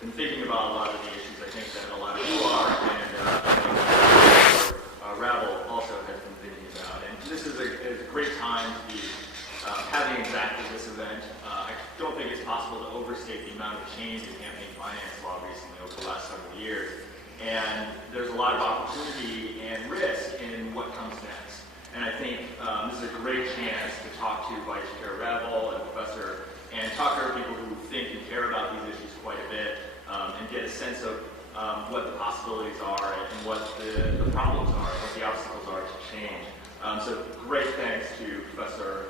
been thinking about a lot of the issues I think that a lot of you are, and Ravel also has been thinking about. And this is a great time to be having exactly this event. I don't think it's possible to overstate the amount of change in campaign finance law recently over the last several years. And there's a lot of opportunity and risk in what comes next. And I think this is a great chance to talk to Vice Chair Ravel and Professor and Tucker, people who think and care about these issues quite a bit, and get a sense of what the possibilities are and what the problems are, what the obstacles are to change. So great thanks to Professor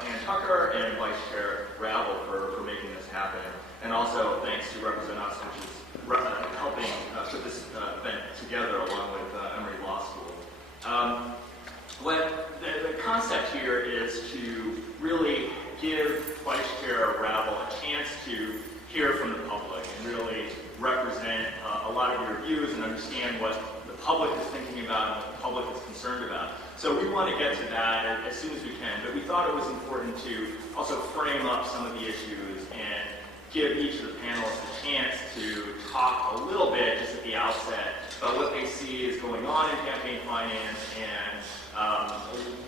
Ann Tucker and Vice Chair Ravel for making this happen. And also thanks to Represent Us, which is helping put this event together along with Emory Law School. The concept here is to really give Vice Chair Ravel a chance to hear from the public and really represent a lot of your views and understand what the public is thinking about and what the public is concerned about. So we want to get to that as soon as we can, but we thought it was important to also frame up some of the issues and give each of the panelists a chance to talk a little bit just at the outset about what they see is going on in campaign finance and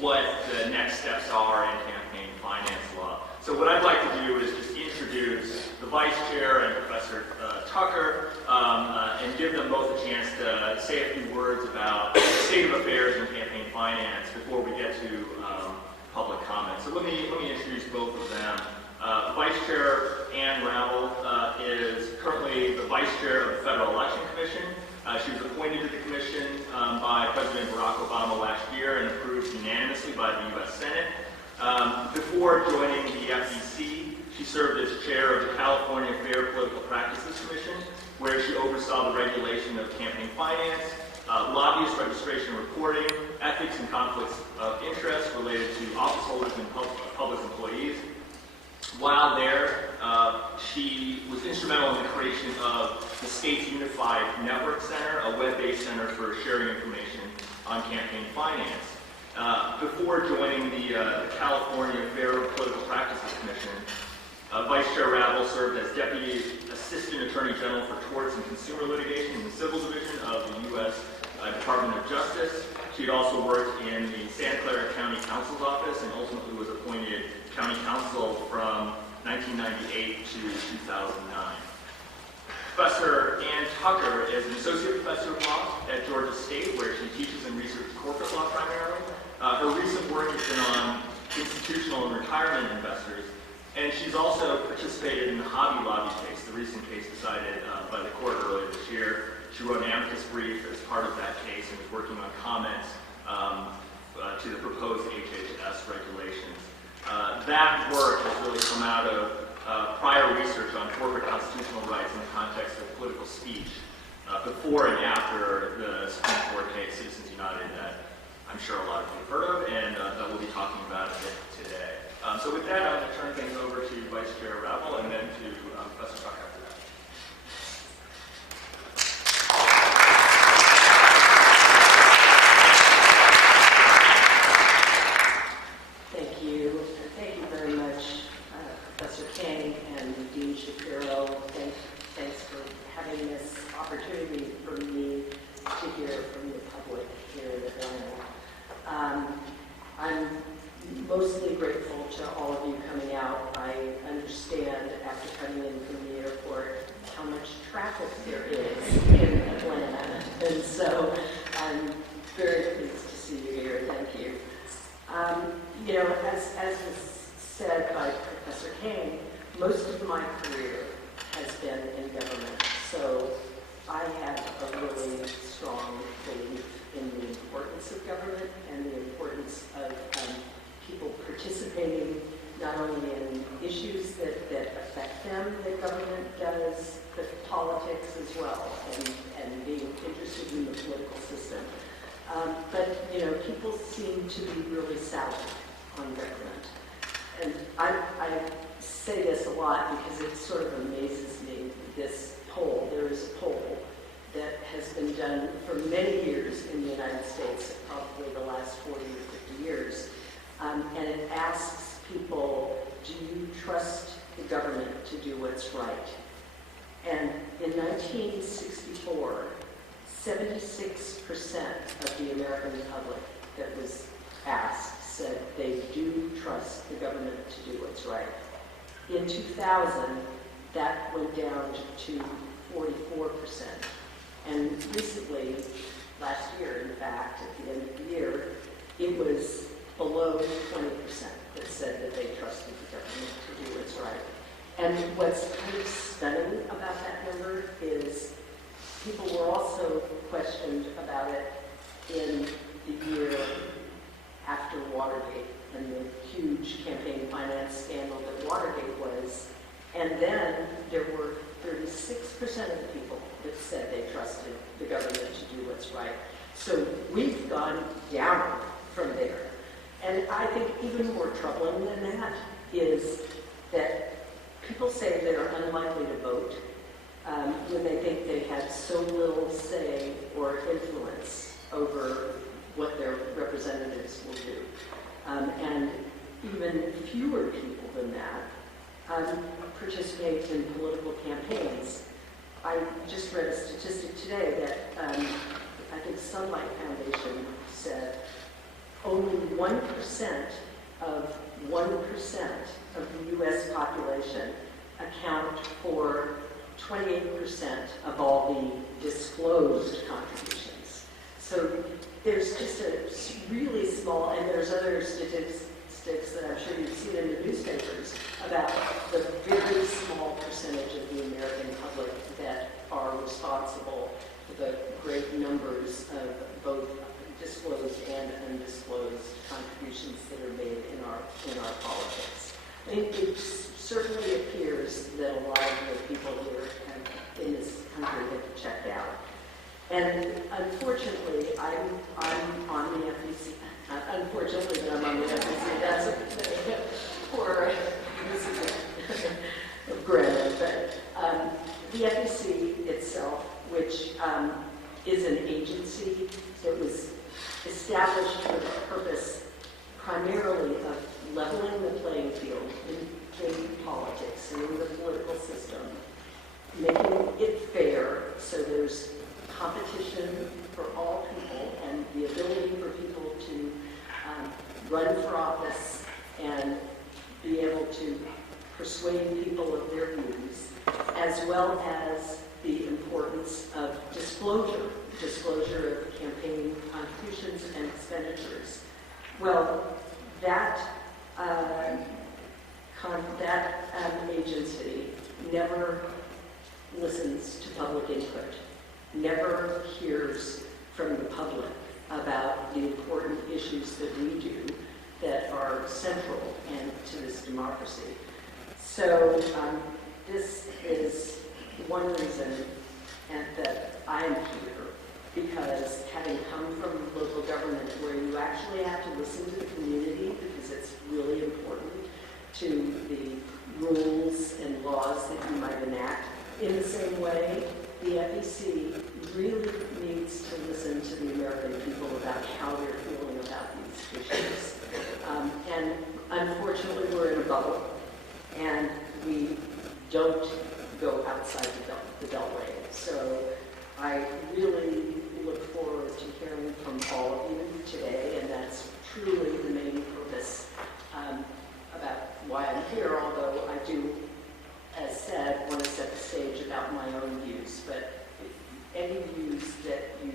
what the next steps are in campaign finance law. So what I'd like to do is just introduce the Vice Chair and Professor Tucker and give them both a chance to say a few words about the state of affairs in campaign finance before we get to public comment. So let me introduce both of them. Vice Chair Ann Ravel is currently the Vice Chair of the Federal Election Commission. She was appointed to the commission by President Barack Obama last year and approved unanimously by the U.S. Senate. Before joining the FEC, she served as chair of the California Fair Political Practices Commission, where she oversaw the regulation of campaign finance, lobbyist registration reporting, ethics and conflicts of interest related to office holders and public employees. While there, she was instrumental in the creation of the state's Unified Network Center, a web-based center for sharing information on campaign finance. Before joining the California Fair Political Practices Commission, Vice Chair Ravel served as Deputy Assistant Attorney General for Torts and Consumer Litigation in the Civil Division of the U.S. Department of Justice. She had also worked in the Santa Clara County Counsel's Office and ultimately was appointed County Counsel from 1998 to 2009. Professor Ann Tucker is an Associate Professor of Law at Georgia State, where she teaches and researches corporate law primarily. Her recent work has been on institutional and retirement investors, and she's also participated in the Hobby Lobby case, the recent case decided by the court earlier this year. She wrote an amicus brief as part of that case and is working on comments to the proposed HHS regulations. That work has really come out of prior research on corporate constitutional rights in the context of political speech before and after the Supreme Court case, Citizens United, that I'm sure a lot of you have heard of, and that we'll be talking about a bit today. So with that, I'm going to turn things over to Vice Chair Ravel and then to Professor Tucker after that. Thank you. Thank you very much, Professor King and Dean Shapiro. Thanks for having this opportunity for me to hear from the public here in Atlanta. I'm mostly grateful to all of you coming out. I understand after coming in from the airport how much traffic there is in Atlanta, and so I'm very pleased to see you here. Thank you. As was said by Professor King, most of my career has been in government, so I have a really strong belief in the importance of government and the importance of people participating not only in issues that affect them that government does, but politics as well, and being interested in the political system. But people seem to be really savvy on government. And I say this a lot because it sort of amazes me, this poll. There is a poll that has been done for many years in the United States, probably the last 40 or 50 years, and it asks people, do you trust the government to do what's right? And in 1964, 76% of the American public that was asked said they do trust the government to do what's right. In 2000, that went down to 44%. And recently, last year, in fact, at the end of the year, it was below 20% that said that they trusted the government to do what's right. And what's kind of stunning about that number is people were also questioned about it in the year after Watergate and the huge campaign finance scandal that Watergate was. And then there were 36% of the people that said they trusted the government to do what's right. So we've gone down from there. And I think even more troubling than that is that people say they're unlikely to vote when they think they have so little say or influence over what their representatives will do. And even fewer people than that participate in political campaigns. I just read a statistic today that I think Sunlight Foundation said only 1% of 1% of the U.S. population account for 28% of all the disclosed contributions. So there's just a really small, and there's other statistics that I'm sure you've seen in the newspapers about the very small percentage of the American public that are responsible for the great numbers of both disclosed and undisclosed contributions that are made in our politics. I mean, it certainly appears that a lot of the people here in this country have checked out. And unfortunately, I'm on the FEC. Unfortunately, that I'm on the FEC. That's a poor grammar. But the FEC itself, which is an agency that was established for the purpose primarily of leveling the playing field in politics and in the political system, making it fair so there's competition for all people and the ability for people to run for office and be able to persuade people of their views, as well as the importance of disclosure of campaign contributions and expenditures. Well, that agency never listens to public input, never hears from the public about the important issues that we do that are central and to this democracy. So this is one reason that I am here, because having come from local government where you actually have to listen to the community because it's really important to the rules and laws that you might enact, in the same way, the FEC really needs to listen to the American people about how they're feeling about these issues. And unfortunately, we're in a bubble, and we don't go outside the beltway. So I really look forward to hearing from all of you today, and that's truly the main purpose about why I'm here, although I do, as said, want to set the stage about my own views. But any views that you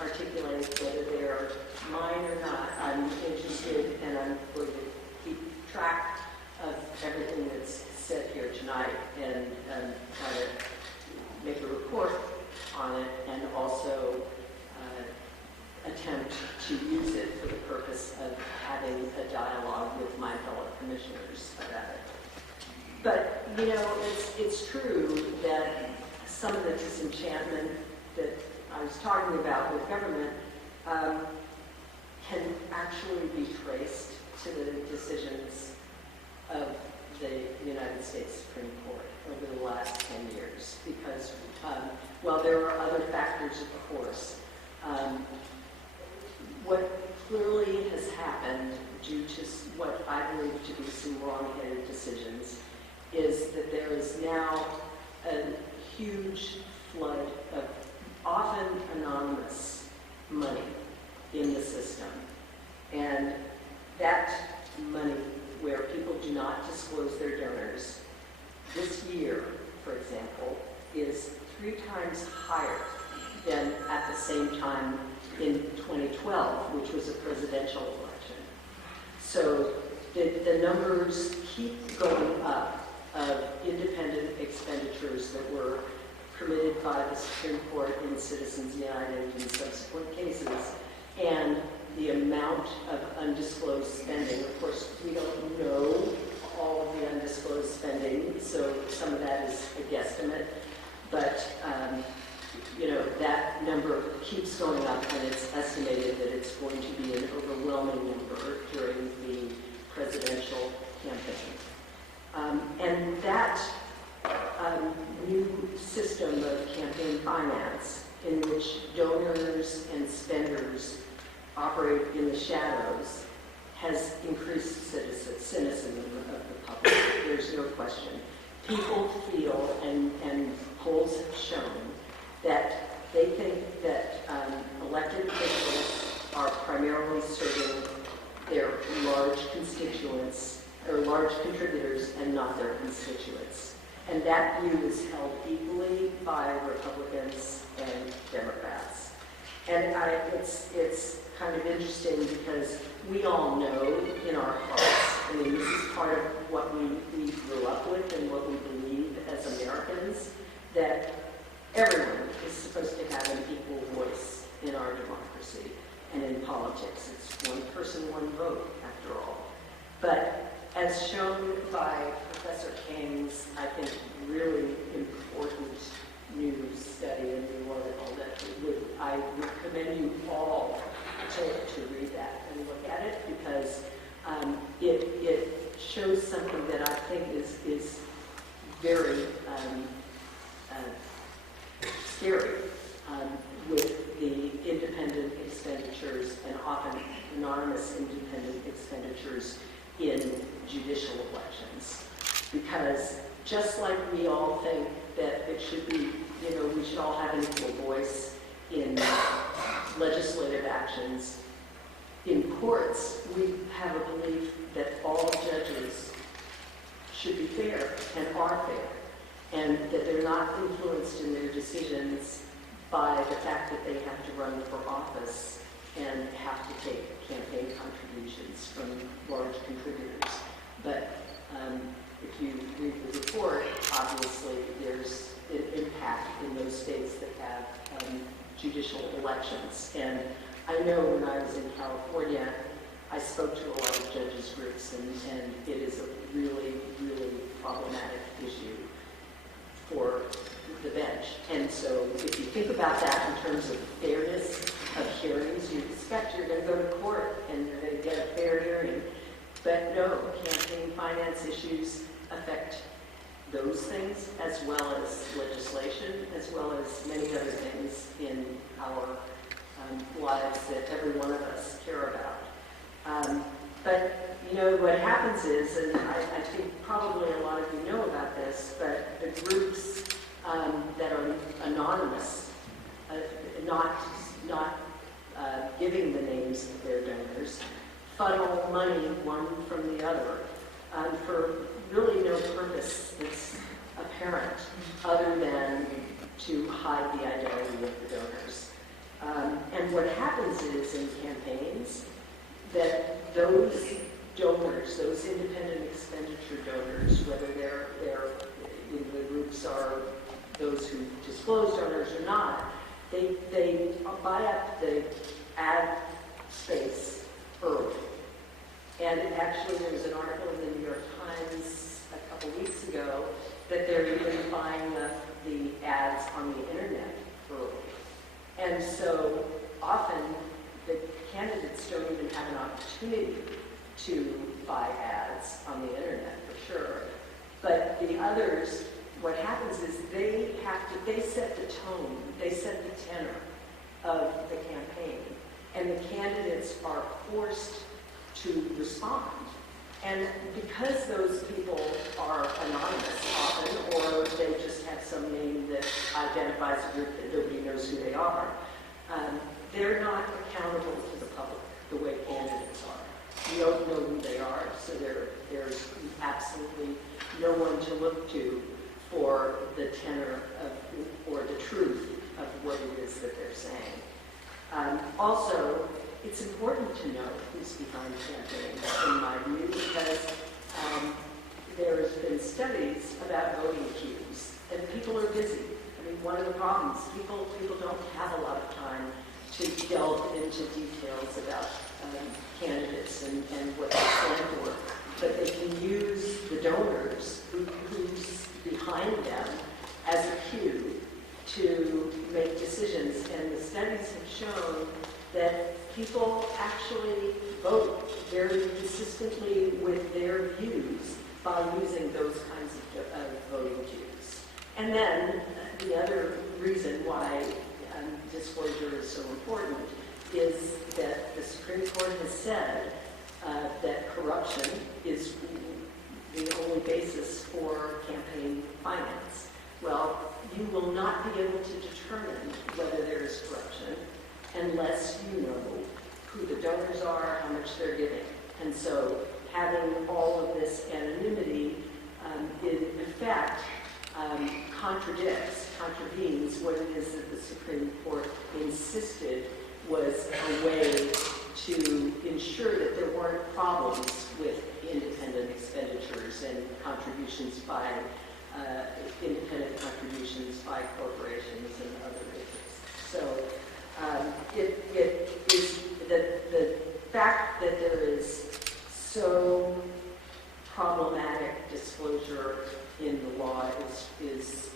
articulate, whether they're mine or not, I'm interested, and I'm going to keep track of everything that's said here tonight and try to make a report on it, and also attempt to use it for the purpose of having a dialogue with my fellow commissioners about it. But, you know, it's true that some of the disenchantment that I was talking about with government can actually be traced to the decisions of the United States Supreme Court over the last 10 years. Because while there are other factors, of course, what clearly has happened due to what I believe to be some wrong-headed decisions is that there is now a huge flood of often anonymous money in the system. And that money, where people do not disclose their donors, this year, for example, is 3 times higher than at the same time in 2012, which was a presidential election. So the numbers keep going up of independent expenditures that were permitted by the Supreme Court in Citizens United in subsequent cases, and the amount of undisclosed spending. Of course, we don't know all of the undisclosed spending, so some of that is a guesstimate, but that number keeps going up, and it's estimated that it's going to be an overwhelming number during the presidential campaign. And that new system of campaign finance, in which donors and spenders operate in the shadows, has increased cynicism of the public. There's no question. People feel, and polls have shown, that they think that elected officials are primarily serving their large constituents, or large contributors, and not their constituents. And that view is held equally by Republicans and Democrats. And it's kind of interesting because we all know in our hearts, I mean, this is part of what we grew up with and what we believe as Americans, that everyone is supposed to have an equal voice in our democracy and in politics. It's one person, one vote, after all. But as shown by Professor King's, I think, really important new study and new article, that I would commend you all to read that and look at it, because it shows something that I think is very scary with the independent expenditures, and often anonymous independent expenditures in judicial elections. Because just like we all think that it should be, we should all have an equal voice in legislative actions, in courts, we have a belief that all judges should be fair and are fair, and that they're not influenced in their decisions by the fact that they have to run for office and have to take campaign contributions from large contributors. But if you read the report, obviously there's an impact in those states that have judicial elections. And I know when I was in California, I spoke to a lot of judges' groups, and it is a really, really problematic issue for the bench. And so if you think about that in terms of fairness of hearings, you expect you're going to go to court and you're going to get a fair hearing. But no, campaign finance issues affect those things, as well as legislation, as well as many other things in our lives that every one of us care about. But what happens is, and I think probably a lot of you know about this, but the groups that are anonymous, not giving the names of their donors, funnel money one from the other for really no purpose that's apparent other than to hide the identity of the donors. And what happens is in campaigns that those donors, those independent expenditure donors, whether the groups are those who disclose donors or not, they buy up the ad space early. And actually there was an article in the New York Times a couple weeks ago that they're even buying the ads on the internet early. And so often the candidates don't even have an opportunity to buy ads on the internet, for sure. But the others, what happens is they set the tone, they set the tenor of the campaign, and the candidates are forced to respond. And because those people are anonymous often, or they just have some name that identifies a group that nobody knows who they are, they're not accountable to the public the way candidates are. You don't know who they are, so there's absolutely no one to look to for the tenor of, or the truth of what it is that they're saying. Also, it's important to know who's behind campaigns, in my view, because there's been studies about voting queues, and people are busy. I mean, one of the problems, people don't have a lot of time to delve into details about candidates and what they stand for, but they can use the donors who's behind them as a cue to make decisions. And the studies have shown that people actually vote very consistently with their views by using those kinds of voting cues. And then the other reason why disclosure is so important is that the Supreme Court has said that corruption is the only basis for campaign finance. Well, you will not be able to determine whether there is corruption unless you know who the donors are, how much they're giving. And so having all of this anonymity in effect contravenes what it is that the Supreme Court insisted was a way to ensure that there weren't problems with independent expenditures and contributions by independent contributions by corporations and other interests. So it is the fact that there is so problematic disclosure in the law is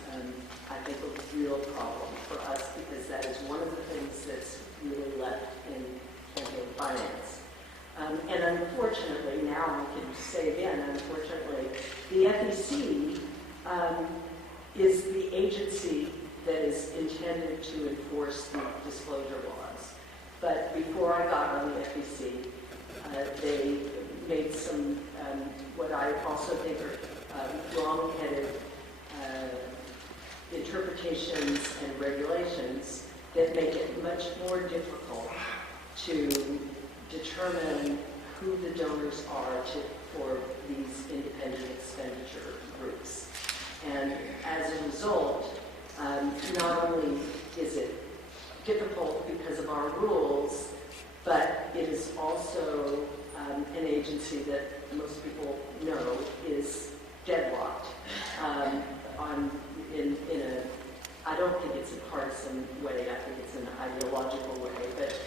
I think, a real problem for us, because that is one of the things that's really left in campaign finance. And unfortunately, now I can say again, unfortunately, the FEC is the agency that is intended to enforce the disclosure laws. But before I got on the FEC, they made some, what I also think are wrong-headed interpretations and regulations that make it much more difficult to determine who the donors are for these independent expenditure groups. And as a result, not only is it difficult because of our rules, but it is also an agency that most people know is deadlocked in a, I don't think it's a partisan way, I think it's an ideological way, but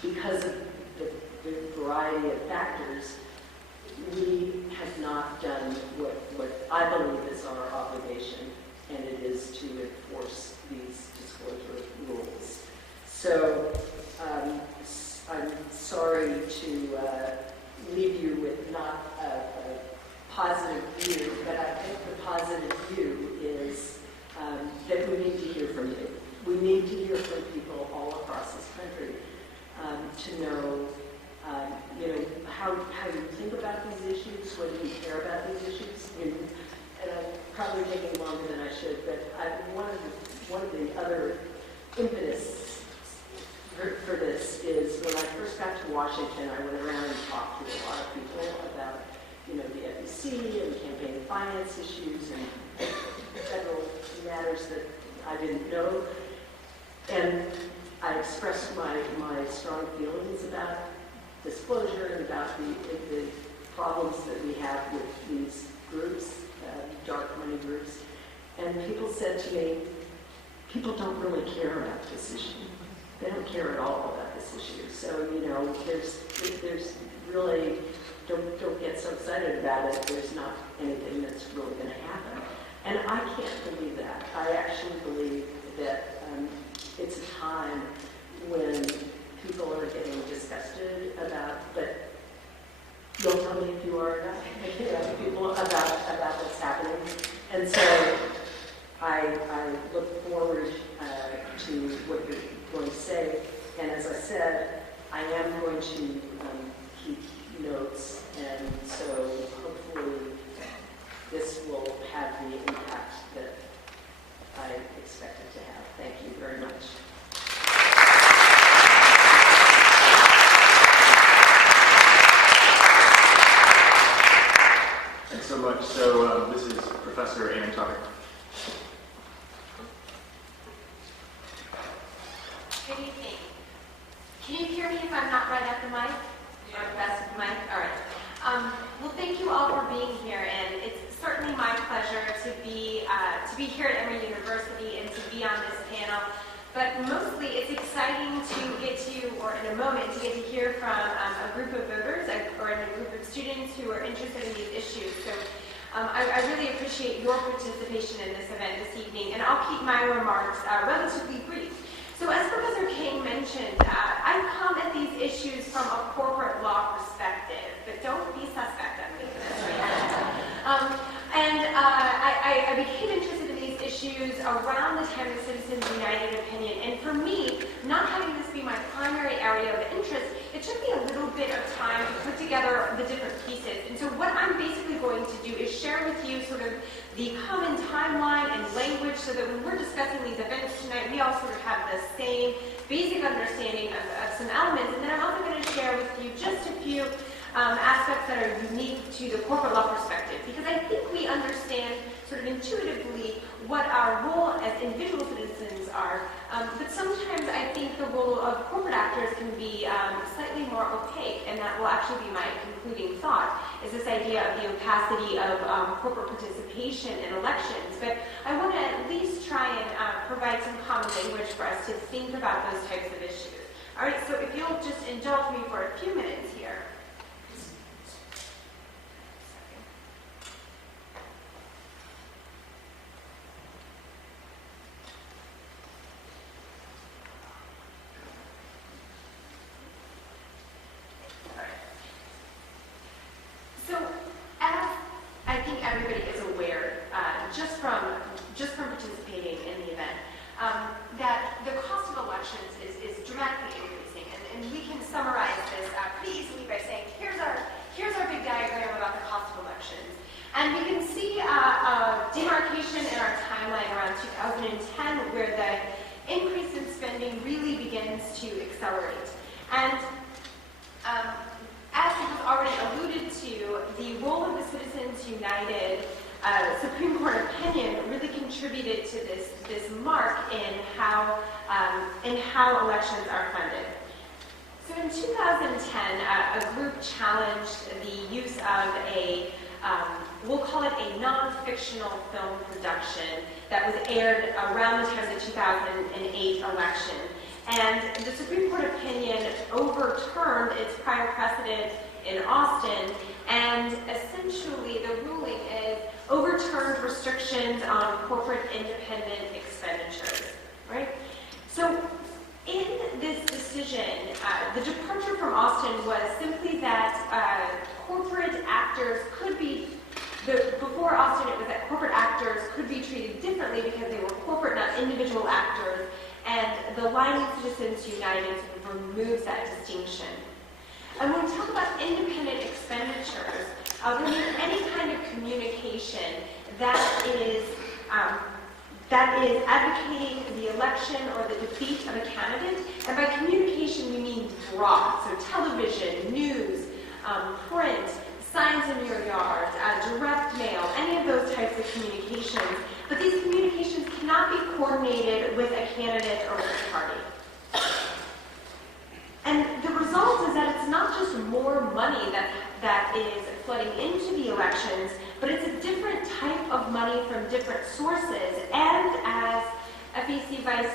because of the variety of factors, we have not done what I believe is our obligation, and it is to enforce these disclosure rules. So I'm sorry to leave you with not a positive view, but I think the positive view is that we need to hear from you. We need to hear from people all across this country to know, how you think about these issues, whether you care about these issues. And I'm probably taking longer than I should, but one of the other impetus for this is when I first got to Washington, I went around and talked to a lot of people about, the FEC and campaign finance issues and federal matters that I didn't know. And I expressed my strong feelings about disclosure and about the problems that we have with these groups, dark money groups. And people said to me, people don't really care about this issue. They don't care at all about this issue. So, there's really, don't get so excited about it. There's not anything that's really going to happen. And I can't believe that. I actually believe that it's a time when people are getting disgusted about, but you'll tell me if you are or not, people about what's happening. And so I look forward to what you're going to say. And as I said, I am going to keep notes, and so expected to have. Thank you very much. Thanks so much. So this is Professor Ann Tucker. Good evening. Can you hear me if I'm not right at the mic? Or best at the mic? All right. Well, thank you all for being here, and it's certainly my pleasure to be here at Emory University and to be on this panel. But mostly, it's exciting to get to, or in a moment, to get to hear from a group of voters or a group of students who are interested in these issues. So I really appreciate your participation in this event this evening, and I'll keep my remarks relatively brief. So as Professor King mentioned, I come at these issues from a corporate law perspective, but don't be suspect of me. I became interested in these issues around the time of Citizens United opinion, and for me, not having this be my primary area of interest, it took me a little bit of time to put together the different pieces. And so what I'm basically going to do is share with you sort of the common timeline and language so that when we're discussing these events tonight, we all sort of have the same basic understanding of some elements. And then I'm also going to share with you just a few aspects that are unique to the corporate law perspective, because I think we understand sort of intuitively what our role as individual citizens are, but sometimes I think the role of corporate actors can be slightly more opaque, and that will actually be my concluding thought, is this idea of the opacity of corporate participation in elections. But I want to at least try and provide some common language for us to think about those types of issues. All right, so if you'll just indulge me for a few minutes here. Participating in the event, that the cost of elections is dramatically increasing, and we can summarize this pretty easily by saying, here's our big diagram about the cost of elections, and we can see a demarcation in our timeline around 2010 where the increase in spending really begins to accelerate. And as it was already alluded to, the role of the Citizens United Supreme Court opinion really contributed to this mark in how elections are funded. So in 2010, a group challenged the use of we'll call it a non-fictional film production that was aired around the time of the 2008 election. And the Supreme Court opinion overturned its prior precedent in Austin, and essentially the ruling is overturned restrictions on corporate independent expenditures, right? So in this decision, the departure from Austin was simply that corporate actors could be, before Austin it was that corporate actors could be treated differently because they were corporate, not individual actors, and the line of Citizens United sort of removes that distinction. And when we talk about independent expenditures, when there's any kind of communication that is advocating the election or the defeat of a candidate, and by communication we mean broad, so television, news, print, signs in your yard, direct mail, any of those types of communications. But these communications cannot be coordinated with a candidate or with a party. And the result is that it's not just more money that is flooding into the elections, but it's a different type of money from different sources. And as FEC Vice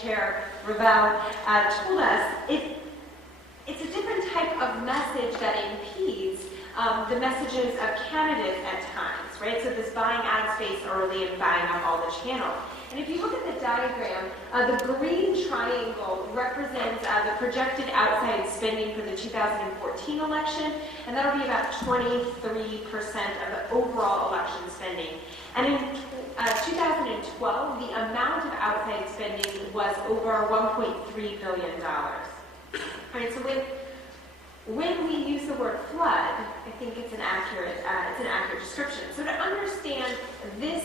Chair Ravel told us, it's a different type of message that impedes the messages of candidates at times, right? So this buying ad space early and buying up all the channels. And if you look at the diagram, the green triangle represents the projected outside spending for the 2014 election, and that'll be about 23% of the overall election spending. And in 2012, the amount of outside spending was over $1.3 billion. All right, so when we use the word flood, I think it's an accurate description. So to understand this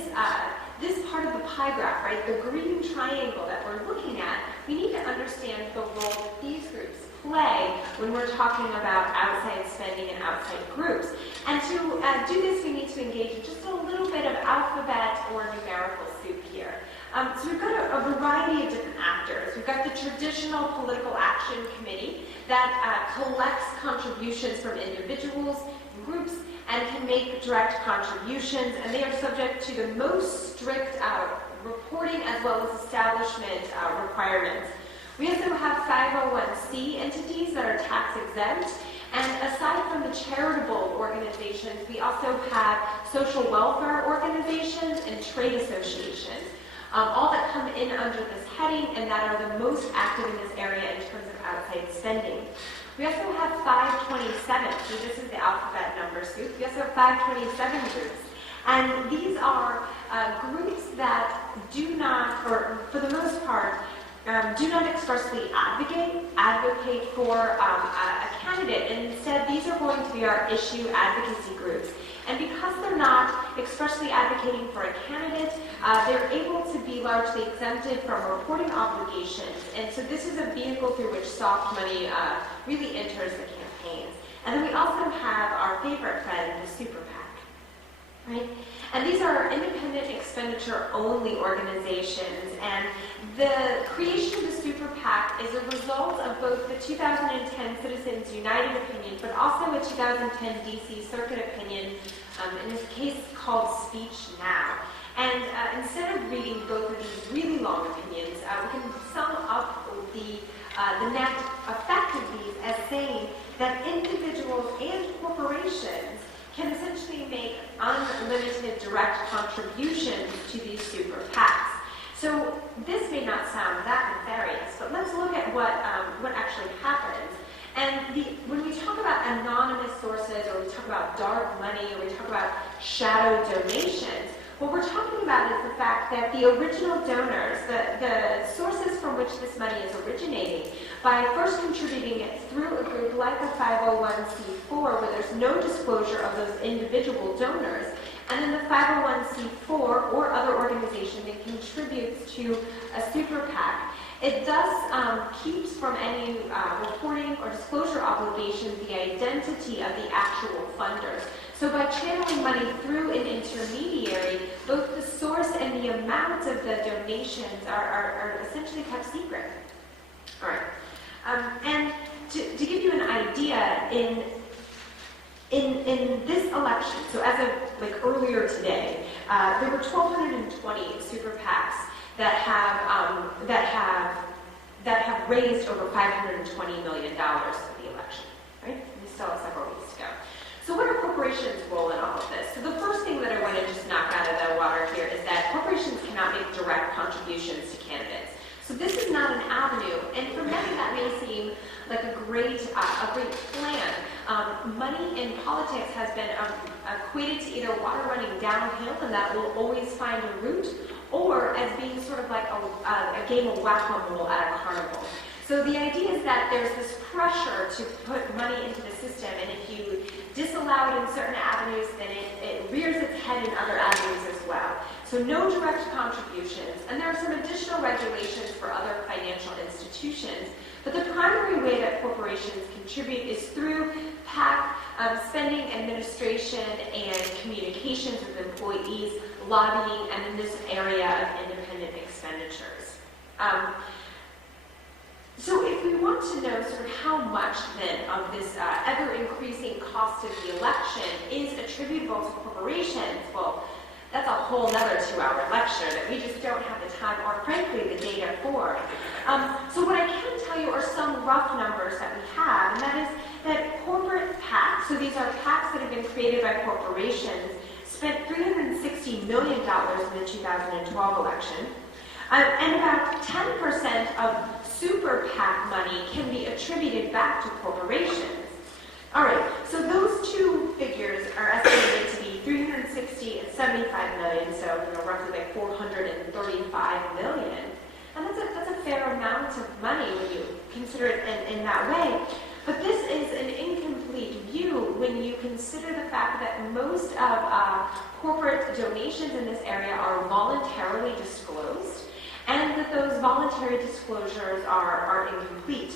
this part of the pie graph, right, the green triangle that we're looking at, we need to understand the role that these groups play when we're talking about outside spending and outside groups. And to do this, we need to engage in just a little bit of alphabet or numerical soup here. So we've got a variety of different actors. We've got the traditional political action committee that collects contributions from individuals and groups and can make direct contributions, and they are subject to the most strict reporting as well as establishment requirements. We also have 501c entities that are tax exempt, and aside from the charitable organizations, we also have social welfare organizations and trade associations, all that come in under this heading and that are the most active in this area in terms of outside spending. We also have 527, so this is the alphabet number soup. We also have 527 groups, and these are groups that do not, or for the most part, do not expressly advocate for a candidate, and instead these are going to be our issue advocacy groups. And because they're not expressly advocating for a candidate, they're able to be largely exempted from reporting obligations. And so this is a vehicle through which soft money really enters the campaigns. And then we also have our favorite friend, the super PAC, right? And these are independent expenditure-only organizations, and the creation of the Super PAC is a result of both the 2010 Citizens United opinion, but also a 2010 DC Circuit opinion, in this case called Speech Now. And instead of reading both of these really long opinions, we can sum up the net effect of these as saying that individuals and corporations can essentially make unlimited direct contributions to these super PACs. So this may not sound that nefarious, but let's look at what actually happens. And when we talk about anonymous sources, or we talk about dark money, or we talk about shadow donations, what we're talking about is the fact that the original donors, the sources from which this money is originating, by first contributing it through a group like a 501c4, where there's no disclosure of those individual donors, and then the 501c4 or other organization that contributes to a super PAC, it thus keeps from any reporting or disclosure obligations the identity of the actual funders. So by channeling money through an intermediary, both the source and the amount of the donations are essentially kept secret. All right. And to give you an idea, in this election, so as of earlier today, there were 1,220 super PACs that have raised over $520 million for the election. Right? We still have several weeks to go. So what are corporations' role in all of this? So the first thing that I want to just knock out of the water here is that corporations cannot make direct contributions to candidates. So this is not an avenue, and for many that may seem like a great plan. Money in politics has been equated to either water running downhill, and that will always find a route, or as being sort of like a game of whack-a-mole at a carnival. So the idea is that there's this pressure to put money into the system, and if you disallow it in certain avenues, then it rears its head in other avenues as well. So no direct contributions, and there are some additional regulations for other financial institutions, but the primary way that corporations contribute is through PAC spending, administration, and communications with employees, lobbying, and in this area of independent expenditures. So if we want to know sort of how much then of this ever-increasing cost of the election is attributable to corporations, well, that's a whole other 2-hour lecture that we just don't have the time or, frankly, the data for. So what I can tell you are some rough numbers that we have, and that is that corporate PACs, so these are PACs that have been created by corporations, spent $360 million in the 2012 election, and about 10% of super PAC money can be attributed back to corporations. All right, so those two figures are estimated to be 360 and 75 million, so roughly like 435 million. And that's a fair amount of money when you consider it in that way. But this is an incomplete view when you consider the fact that most of corporate donations in this area are voluntarily disclosed, and that those voluntary disclosures are incomplete.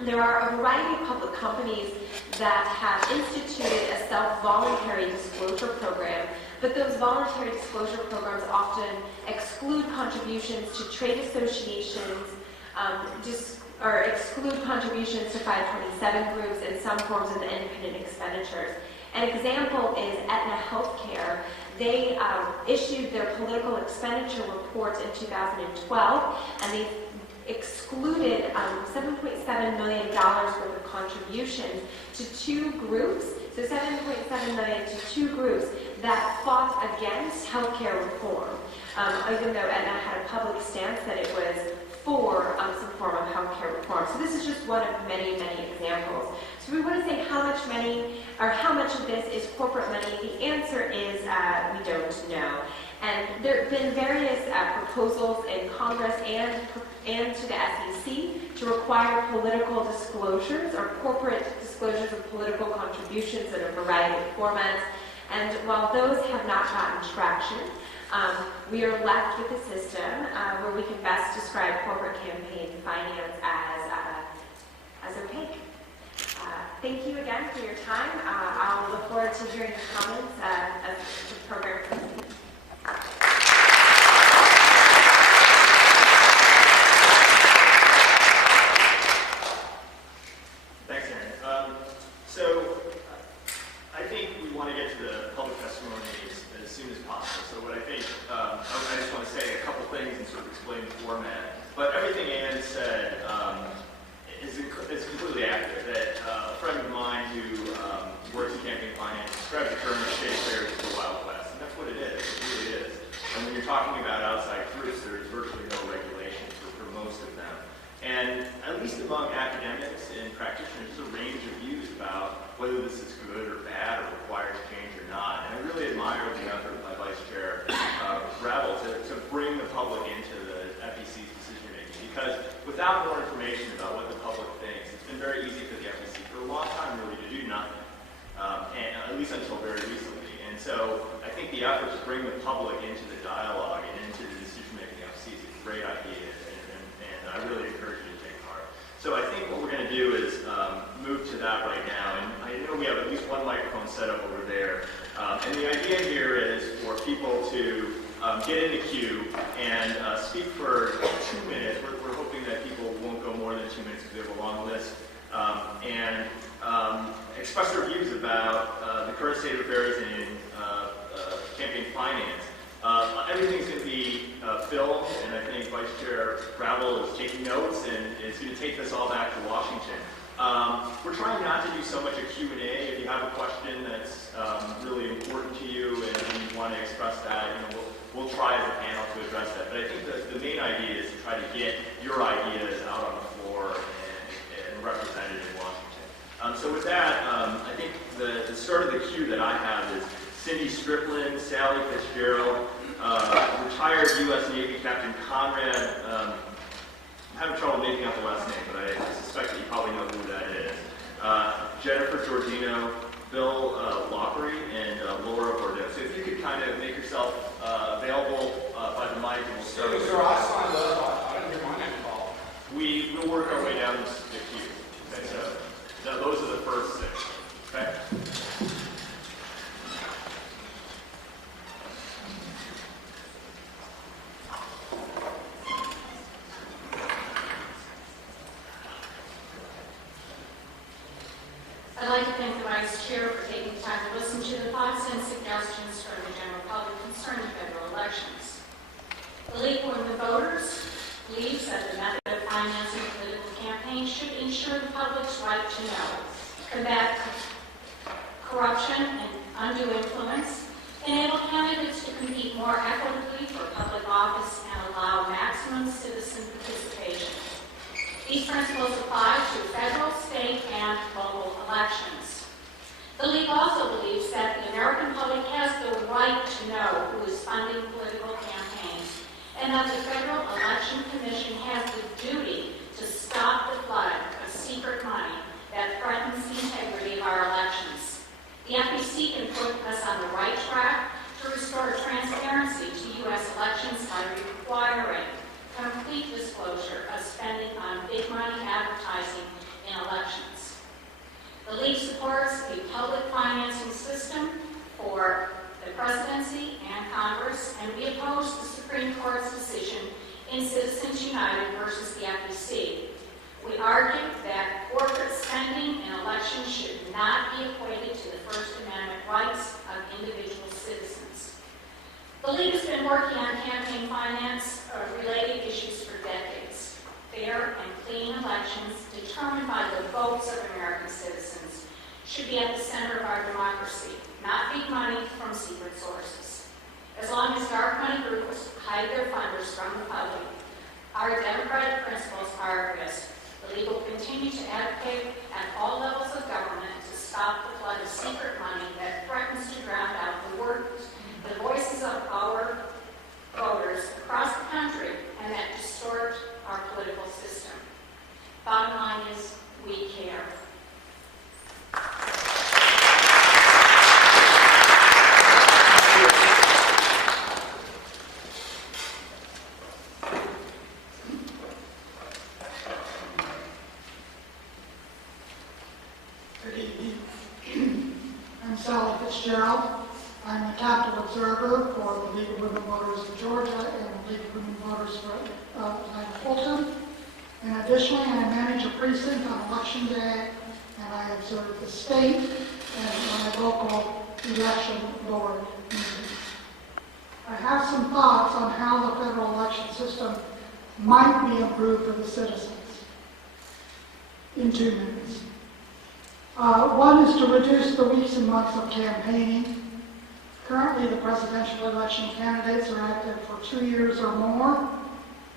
There are a variety of public companies that have instituted a self-voluntary disclosure program, but those voluntary disclosure programs often exclude contributions to trade associations, or exclude contributions to 527 groups and some forms of independent expenditures. An example is Aetna Healthcare. They issued their political expenditure reports in 2012, and they excluded $7.7 million worth of contributions to two groups, so $7.7 million to two groups that fought against healthcare reform, even though Aetna had a public stance that it was for some form of healthcare reform. So this is just one of many, many examples. So we want to say how much money, or how much of this is corporate money. The answer is we don't know. And there have been various proposals in Congress and to the FEC to require political disclosures or corporate disclosures of political contributions in a variety of formats. And while those have not gotten traction, we are left with a system where we can best describe corporate campaign finance as opaque. Thank you again for your time. I'll look forward to hearing the comments of the program proceeds. Thanks, Erin. So I think we want to get to the public testimonies as soon as possible. So what I think, I just want to say a couple things and sort of explain the format. But everything Ann said is completely accurate. That a friend of mine who works in campaign finance described the current state affairs as the Wild West. And that's what it is. It really is. And when you're talking about outside groups, there's virtually no regulation for most of them. And at least among academics and practitioners, there's a range of views about whether this is good or bad or requires change or not. And I really admire the effort by Vice Chair Ravel to bring the public into the FEC's decision making. Because without more information about what the public thinks, it's been very easy for the FEC for a long time really to do nothing, and at least until very recently. And so I think the effort to bring the public into the dialogue and into the decision making of FEC is a great idea, and I really encourage you to take part. So I think what we're going to do is move to that right now. And I know we have at least one microphone set up over there. And the idea here is for people to get in the queue and speak for 2 minutes. We're hoping that people won't go more than 2 minutes because we have a long list. And express their views about the current state of affairs in campaign finance. Everything's going to be filmed, and I think Vice Chair Ravel is taking notes and is going to take this all back to Washington. We're trying not to do so much a Q&A. If you have a question that's really important to you and you want to express that, we'll try as a panel to address that. But I think the main idea is to try to get your ideas out on the floor and represented in Washington. So with that, I think the start of the queue that I have is Cindy Strickland, Sally Fitzgerald, retired U.S. Navy Captain Conrad. I'm having trouble making out the last name, but I suspect that you probably know who that is. Jennifer Giordino, Bill Lockery, and Laura Bordeaux. So if you could kind of make yourself available by the mic, and we'll start. Sir, I signed up. I didn't hear my name called. We'll work our way down the queue. Okay, so those are the first 6. Okay. I'd like to thank the Vice Chair for taking time to listen to the thoughts and suggestions from the general public concerning federal elections. The League for the Voters believes that the method of financing political campaigns should ensure the public's right to know, combat corruption and undue influence, enable candidates to compete more equitably for public office, and allow maximum citizen participation. These principles apply to federal, state, and local elections. The League also believes that the American public has the right to know who is funding political campaigns, and that the Federal Election Commission has the duty to stop the flood of secret money that in Citizens United versus the FEC. We argue that corporate spending in elections should not be equated to the First Amendment rights of individual citizens. The League has been working on campaign finance related issues for decades. Fair and clean elections determined by the votes of American citizens should be at the center of our democracy, not big money from secret sources. As long as dark money groups hide their funders from the public, our democratic principles are at risk. The League will continue to advocate at all levels of government to stop the flood of secret money that threatens to drown out the voices of our voters across the country and that distort our political system. Bottom line is, we care. Good evening. I'm Sally Fitzgerald. I'm the Capitol Observer for the League of Women Voters of Georgia and the League of Women Voters for Fulton. And additionally, I manage a precinct on Election Day, and I observe the state and my local election board meetings. I have some thoughts on how the federal election system might be improved for the citizens in 2 minutes. One is to reduce the weeks and months of campaigning. Currently, the presidential election candidates are active for 2 years or more.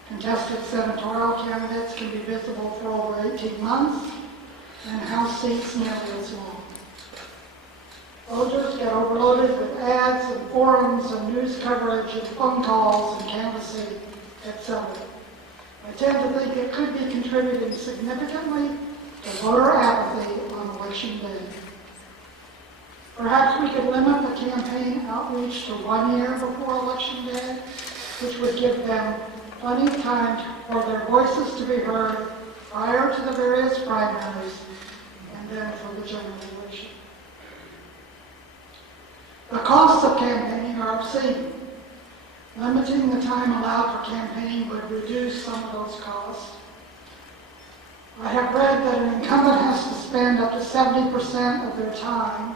Contested senatorial candidates can be visible for over 18 months, and House seats nearly as long. Voters get overloaded with ads and forums and news coverage and phone calls and canvassing, etc. I tend to think it could be contributing significantly to voter apathy on Election Day. Perhaps we could limit the campaign outreach to 1 year before Election Day, which would give them plenty of time for their voices to be heard prior to the various primaries and then for the general election. The costs of campaigning are obscene. Limiting the time allowed for campaigning would reduce some of those costs. I have read that an incumbent has to spend up to 70% of their time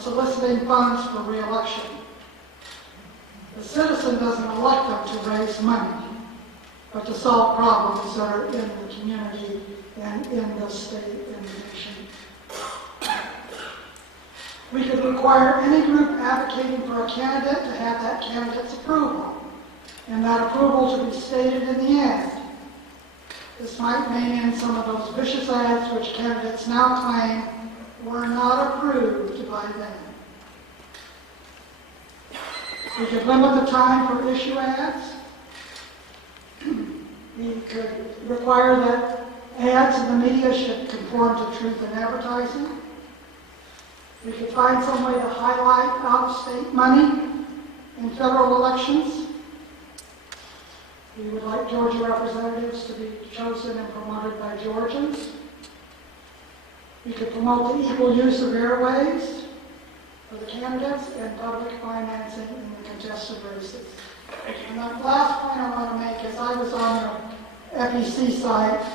soliciting funds for re-election. The citizen doesn't elect them to raise money, but to solve problems that are in the community and in the state and the nation. We could require any group advocating for a candidate to have that candidate's approval, and that approval to be stated in the end. This might rein in some of those vicious ads which candidates now claim were not approved by them. We could limit the time for issue ads. We could require that ads in the media should conform to truth in advertising. We could find some way to highlight out-of-state money in federal elections. We would like Georgia representatives to be chosen and promoted by Georgians. We could promote the equal use of airways for the candidates and public financing in the contested races. And the last point I want to make is I was on the FEC site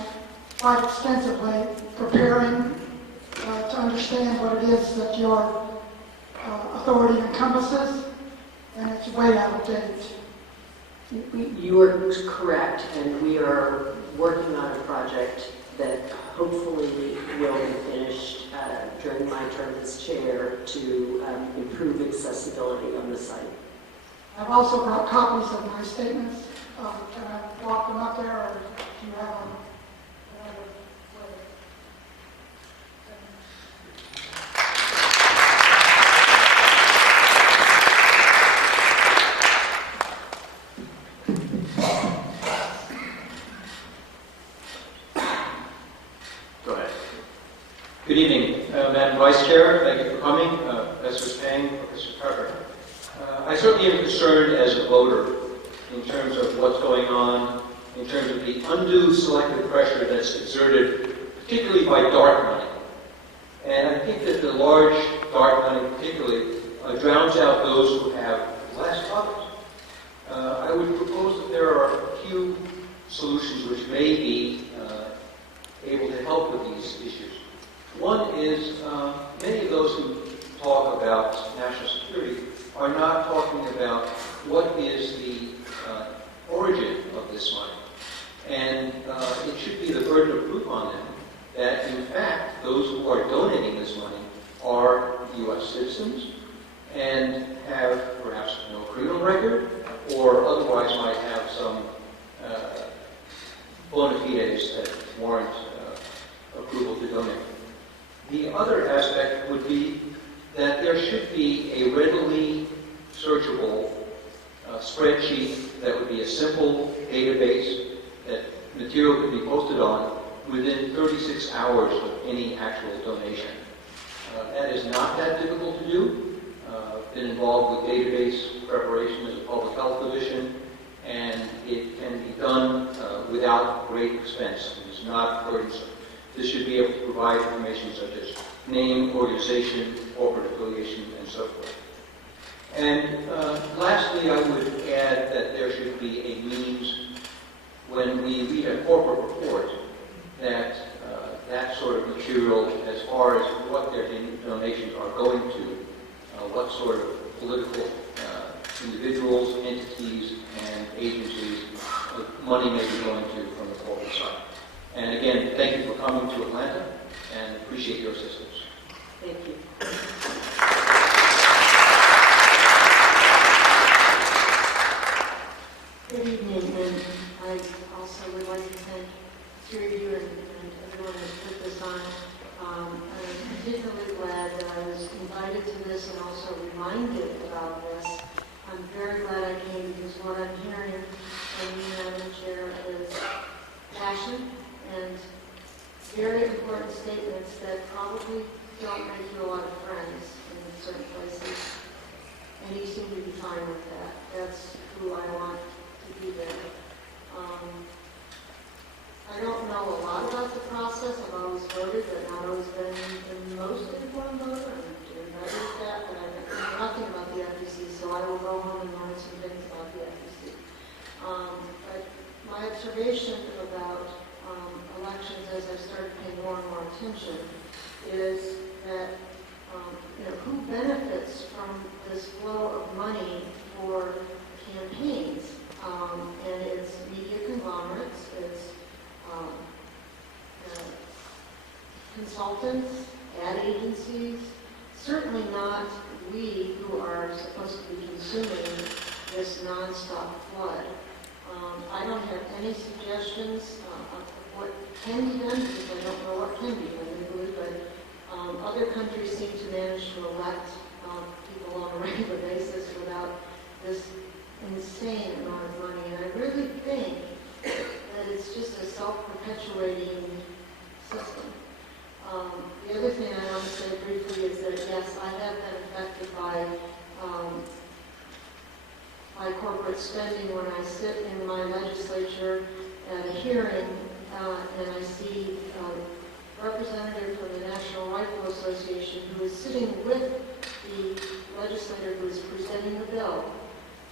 quite extensively preparing to understand what it is that your authority encompasses, and it's way out of date. You are correct, and we are working on a project that hopefully will be finished during my term as chair to improve accessibility on the site. I've also brought copies of my statements. Can I walk them up there, or do you have them? Good evening, Madam Vice Chair. Thank you for coming. Professor Pang, Professor Tucker. I certainly am concerned as a voter in terms of what's going on, in terms of the undue selective pressure that's exerted, particularly by dark money. And I think that the large dark money particularly drowns out those who have less others. I would propose that there are a few solutions which may be able to help with these issues. One is many of those who talk about national security are not talking about what is the origin of this money. And it should be the burden of proof on them that, in fact, those who are donating this money are U.S. citizens and have perhaps no criminal record or otherwise might have some bona fides that warrant approval to donate. The other aspect would be that there should be a readily searchable spreadsheet that would be a simple database that material could be posted on within 36 hours of any actual donation. That is not that difficult to do. I've been involved with database preparation as a public health physician, and it can be done without great expense. It is not burdensome. This should be able to provide information such as name, organization, corporate affiliation, and so forth. And lastly, I would add that there should be a means when we read a corporate report that that sort of material, as far as what their donations are going to, what sort of political individuals, entities, and agencies money may be going to from the corporate side. And again, thank you for coming to Atlanta, and appreciate your assistance. Thank you. Good evening, and I also would like to thank three of you and everyone who put this on. I'm particularly glad that I was invited to this and also reminded about this. I'm very glad I came because what I'm hearing from you, Madam Chair, is passion and very important statements that probably don't make you a lot of friends in certain places. And you seem to be fine with that. That's who I want to be there. I don't know a lot about the process. I've always voted, but not always been the most informed voter. I'm better at that, but I know nothing about the FEC, so I will go home and learn some things about the FEC. But my observation about elections, as I started paying more and more attention, is that who benefits from this flow of money for campaigns, and it's media conglomerates, it's consultants, ad agencies, certainly not we who are supposed to be consuming this nonstop flood. I don't have any suggestions of what can be done, because I don't know what can be done legally, but other countries seem to manage to elect people on a regular basis without this insane amount of money. And I really think that it's just a self-perpetuating system. The other thing I want to say briefly is that, yes, I have been affected by corporate spending when I sit in my legislature at a hearing and I see a representative from the National Rifle Association who is sitting with the legislator who is presenting the bill.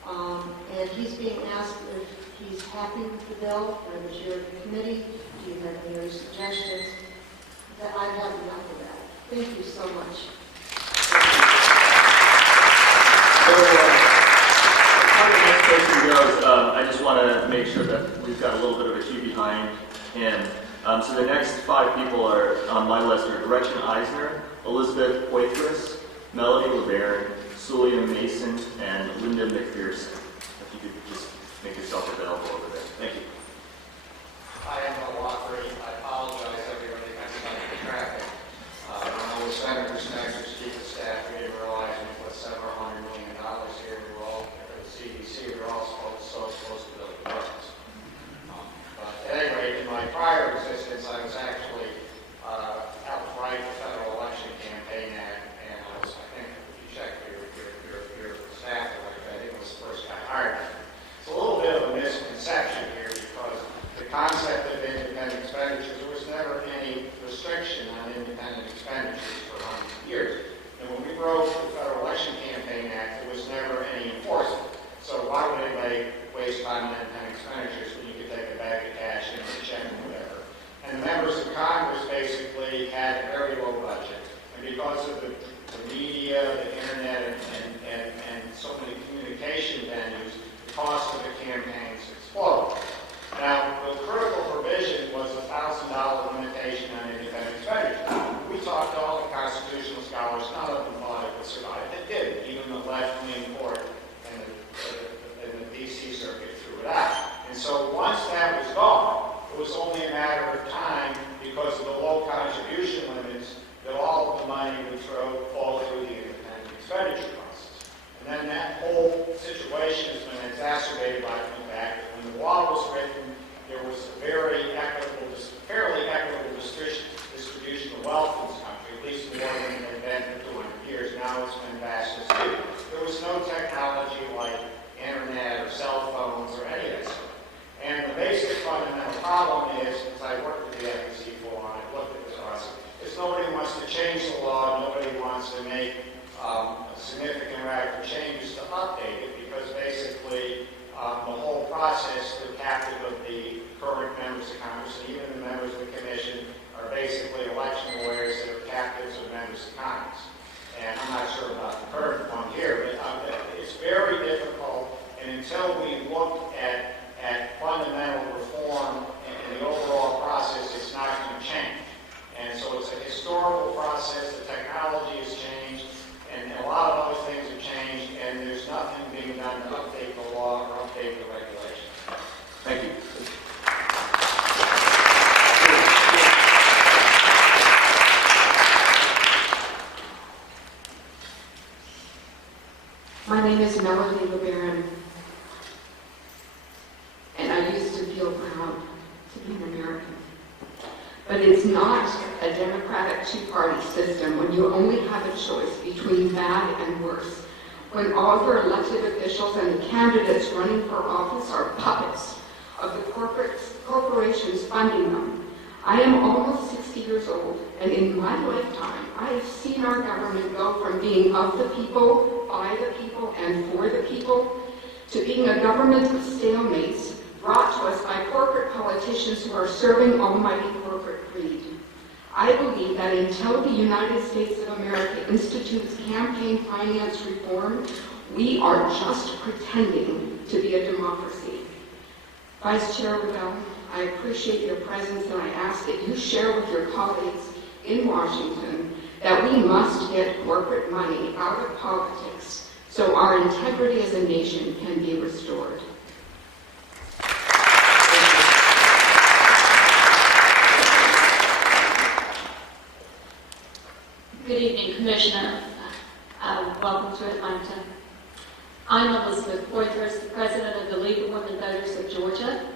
And he's being asked if he's happy with the bill, or the chair of the committee, do you have any other suggestions? That I have enough of that. Thank you so much. Before the next person goes, I just want to make sure that we've got a little bit of a queue behind him. So the next 5 people are on my list are Gretchen Eisner, Elizabeth Poitras, Melody LeBaron, Sulia Mason, and Linda McPherson. If you could just make yourself available over there. Thank you. I am a Walker. I apologize, everybody, I stuck in traffic. When I was Senator's Nexus Chief of Staff, we didn't realize we put several $100 million here. We were all, at the CDC, we were all supposed to build departments. But at any rate, in my prior existence, I was actually helped write the Federal Election Campaign Act, and I was, I think, if you check your staff, I think it was the first guy hired. It's a little bit of a misconception it's not a democratic two-party system when you only have a choice between bad and worse, when all your elected officials and the candidates running for office are puppets of the corporations funding them. I am almost 60 years old, and in my lifetime, I have seen our government go from being of the people, by the people, and for the people, to being a government of stalemates brought to us by corporate politicians who are serving almighty corporate greed. I believe that until the United States of America institutes campaign finance reform, we are just pretending to be a democracy. Vice Chair Ravel, I appreciate your presence, and I ask that you share with your colleagues in Washington that we must get corporate money out of politics so our integrity as a nation can be restored. Good evening, Commissioner. Welcome to Atlanta. I'm Elizabeth Poitras, the President of the League of Women Voters of Georgia,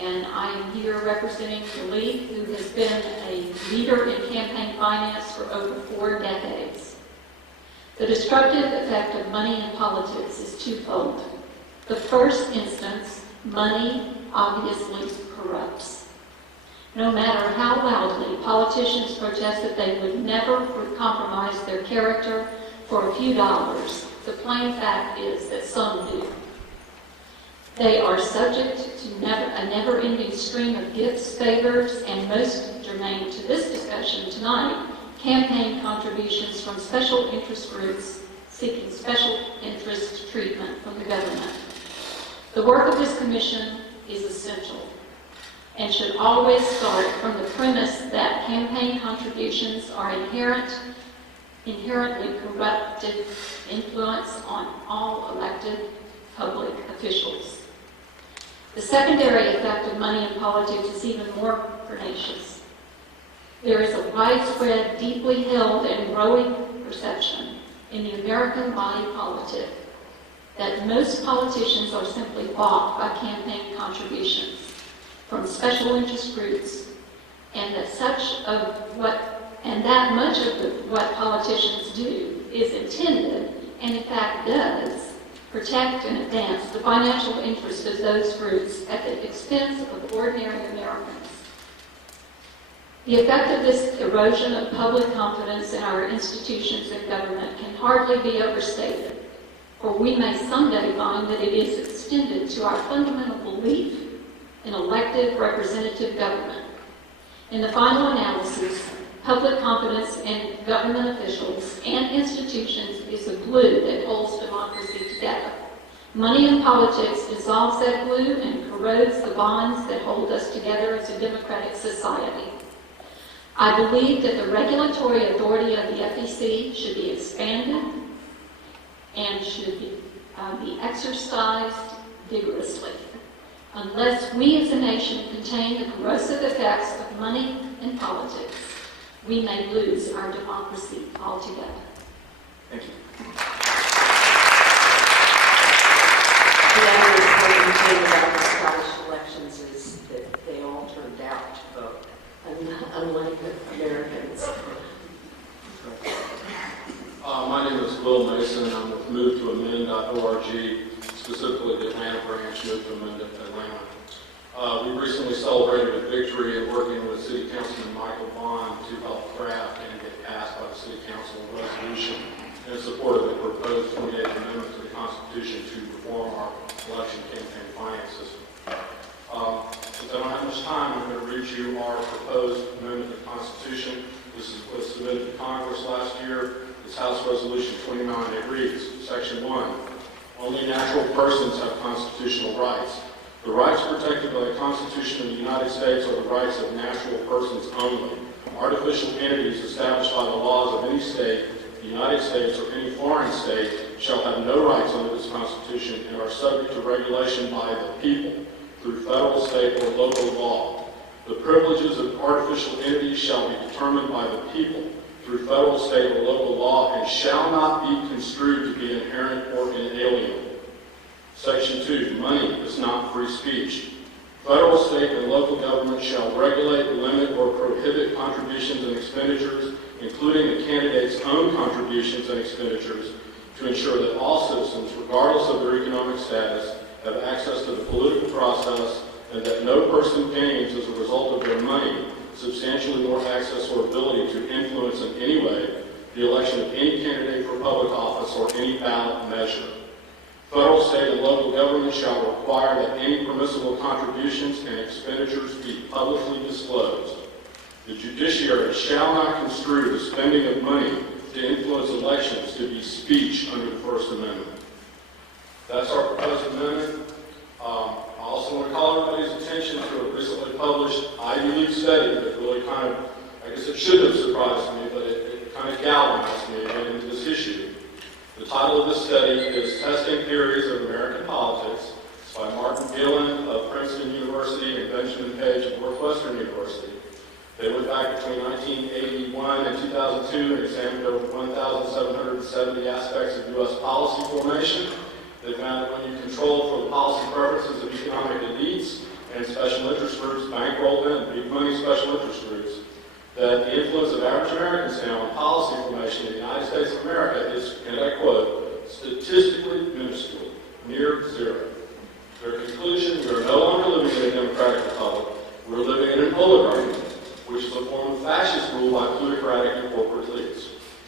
and I am here representing the League, who has been a leader in campaign finance for over 4 decades. The destructive effect of money in politics is twofold. The first instance, money obviously corrupts. No matter how loudly politicians protest that they would never compromise their character for a few dollars, the plain fact is that some do. They are subject to a never-ending stream of gifts, favors, and most germane to this discussion tonight, campaign contributions from special interest groups seeking special interest treatment from the government. The work of this commission is essential and should always start from the premise that campaign contributions are inherently corruptive influence on all elected public officials. The secondary effect of money in politics is even more pernicious. There is a widespread, deeply held, and growing perception in the American body politic that most politicians are simply bought by campaign contributions from special interest groups, and that much of what politicians do is intended, and in fact does, protect and advance the financial interests of those groups at the expense of ordinary Americans. The effect of this erosion of public confidence in our institutions and government can hardly be overstated, for we may someday find that it is extended to our fundamental belief in elected representative government. In the final analysis, public confidence in government officials and institutions is the glue that holds democracy together. Money in politics dissolves that glue and corrodes the bonds that hold us together as a democratic society. I believe that the regulatory authority of the FEC should be expanded and should be exercised vigorously. Unless we as a nation contain the corrosive effects of money in politics, we may lose our democracy altogether. Thank you. The other important thing about the Scottish elections is that they all turned out to vote, unlike the Americans. My name is Will Mason. I'm with MoveToAmend.org, specifically the Atlanta branch, Move to Amend Atlanta. We recently celebrated a victory in working with City Councilman Michael Bond to help craft and get passed by the City Council a resolution in support of the proposed 28th Amendment to the Constitution to reform our election campaign finance system. Since I don't have much time, I'm going to read you our proposed amendment to the Constitution. This was submitted to Congress last year. It's House Resolution 29. It reads, Section 1, only natural persons have constitutional rights. The rights protected by the Constitution of the United States are the rights of natural persons only. Artificial entities established by the laws of any state, the United States, or any foreign state shall have no rights under this Constitution and are subject to regulation by the people through federal, state, or local law. The privileges of artificial entities shall be determined by the people through federal, state, or local law and shall not be construed to be inherent or inalienable. Section 2, money is not free speech. Federal, state, and local governments shall regulate, limit, or prohibit contributions and expenditures, including the candidate's own contributions and expenditures, to ensure that all citizens, regardless of their economic status, have access to the political process, and that no person gains as a result of their money substantially more access or ability to influence in any way the election of any candidate for public office or any ballot measure. Federal, state, and local governments shall require that any permissible contributions and expenditures be publicly disclosed. The judiciary shall not construe the spending of money to influence elections to be speech under the First Amendment. That's our proposed amendment. I also want to call everybody's attention to a recently published Ivy League study that really kind of, I guess it should have surprised me, but it kind of galvanized me into this issue. The title of this study is Testing Theories of American Politics. It's by Martin Gillen of Princeton University and Benjamin Page of Northwestern University. They went back between 1981 and 2002 and examined over 1,770 aspects of U.S. policy formation. They found that when you control for the policy preferences of economic elites and special interest groups, bankrolled in, big money special interest groups, that the influence of average Americans now on policy formation in the United States of America is, and I quote, statistically minuscule, near zero. Their conclusion, we are no longer living in a democratic republic. We're living in an oligarchy, which is a form of fascist rule by plutocratic and corporate elites.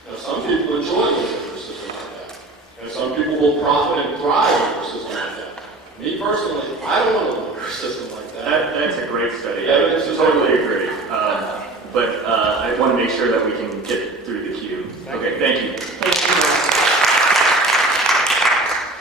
Now, some people enjoy living in a system like that, and some people will profit and thrive under a system like that. Me personally, I don't want to live under a system like that. That's a great study. I totally agree. But I want to make sure that we can get through the queue. Okay, thank you.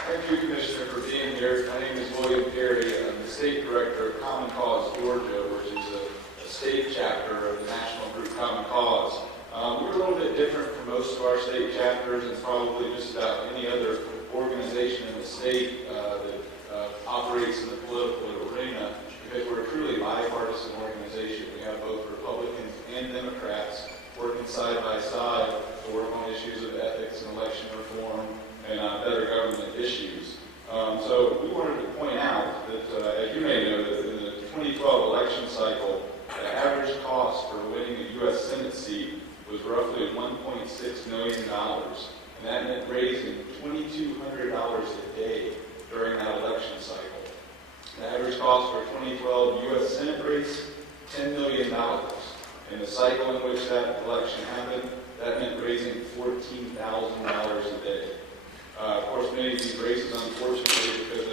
Thank you, Commissioner, for being here. My name is William Perry. I'm the State Director of Common Cause Georgia, which is a state chapter of the national group Common Cause. We're a little bit different from most of our state chapters and probably just about any other organization in the state that operates in the political arena, because we're a truly bipartisan organization. We have both Republicans and Democrats working side by side to work on issues of ethics and election reform and better government issues. So we wanted to point out that, as you may know, that in the 2012 election cycle, the average cost for winning a U.S. Senate seat was roughly $1.6 million. And that meant raising $2,200 a day during that election cycle. The average cost for a 2012 U.S. Senate race, $10 million. In the cycle in which that election happened, that meant raising $14,000 a day. Of course, many of these races, unfortunately, because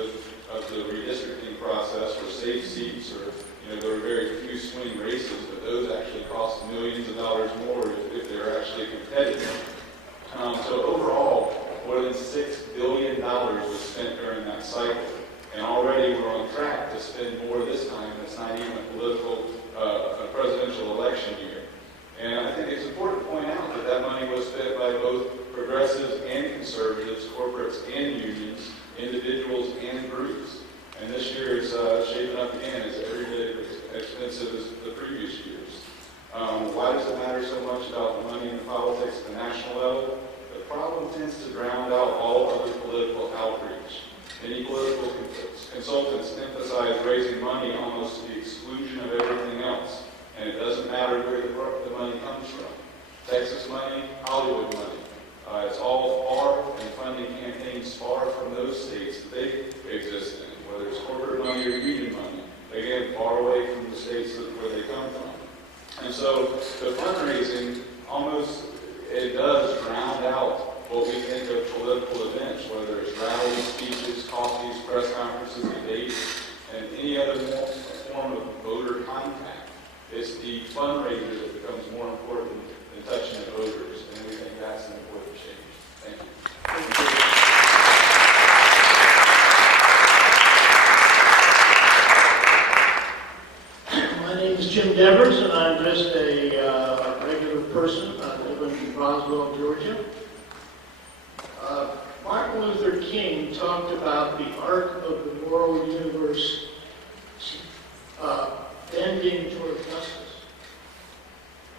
of the redistricting process, were safe seats, or there were very few swing races, but those actually cost millions of dollars more if they're actually competitive. So overall, more than $6 billion was spent during that cycle. And already we're on track to spend more this time. It's not even a presidential election year. And I think it's important to point out that that money was spent by both progressives and conservatives, corporates and unions, individuals and groups. And this year is shaping up again as every bit as expensive as the previous years. Why does it matter so much about the money in the politics at the national level? The problem tends to drown out all other political outreach. Many political consultants emphasize raising money almost to the exclusion of everything else. And it doesn't matter where the money comes from. Texas money, Hollywood money. It's all far, and funding campaigns far from those states that they exist in, whether it's corporate money or union money. Again, far away from the states where they come from. And so the fundraising it does drown out what we think of political events, whether it's rallies, speeches, coffees, press conferences, debates, and any other form of voter contact. It's the fundraiser that becomes more important than touching the voters, and we think that's an important change. Thank you. My name is Jim Devers, and I'm just a regular person. I live in Roswell, Georgia. Martin Luther King talked about the arc of the moral universe bending toward justice.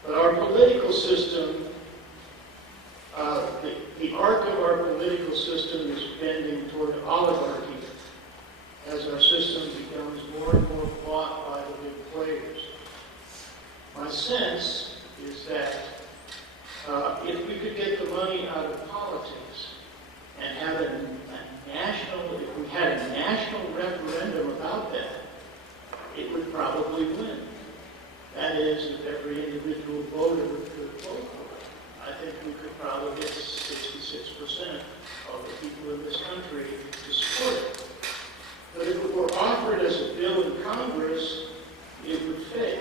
But our political system, the arc of our political system is bending toward oligarchy as our system becomes more and more bought probably win. That is, if every individual voter could vote for it. I think we could probably get 66% of the people in this country to support it. But if it were offered as a bill in Congress, it would fail.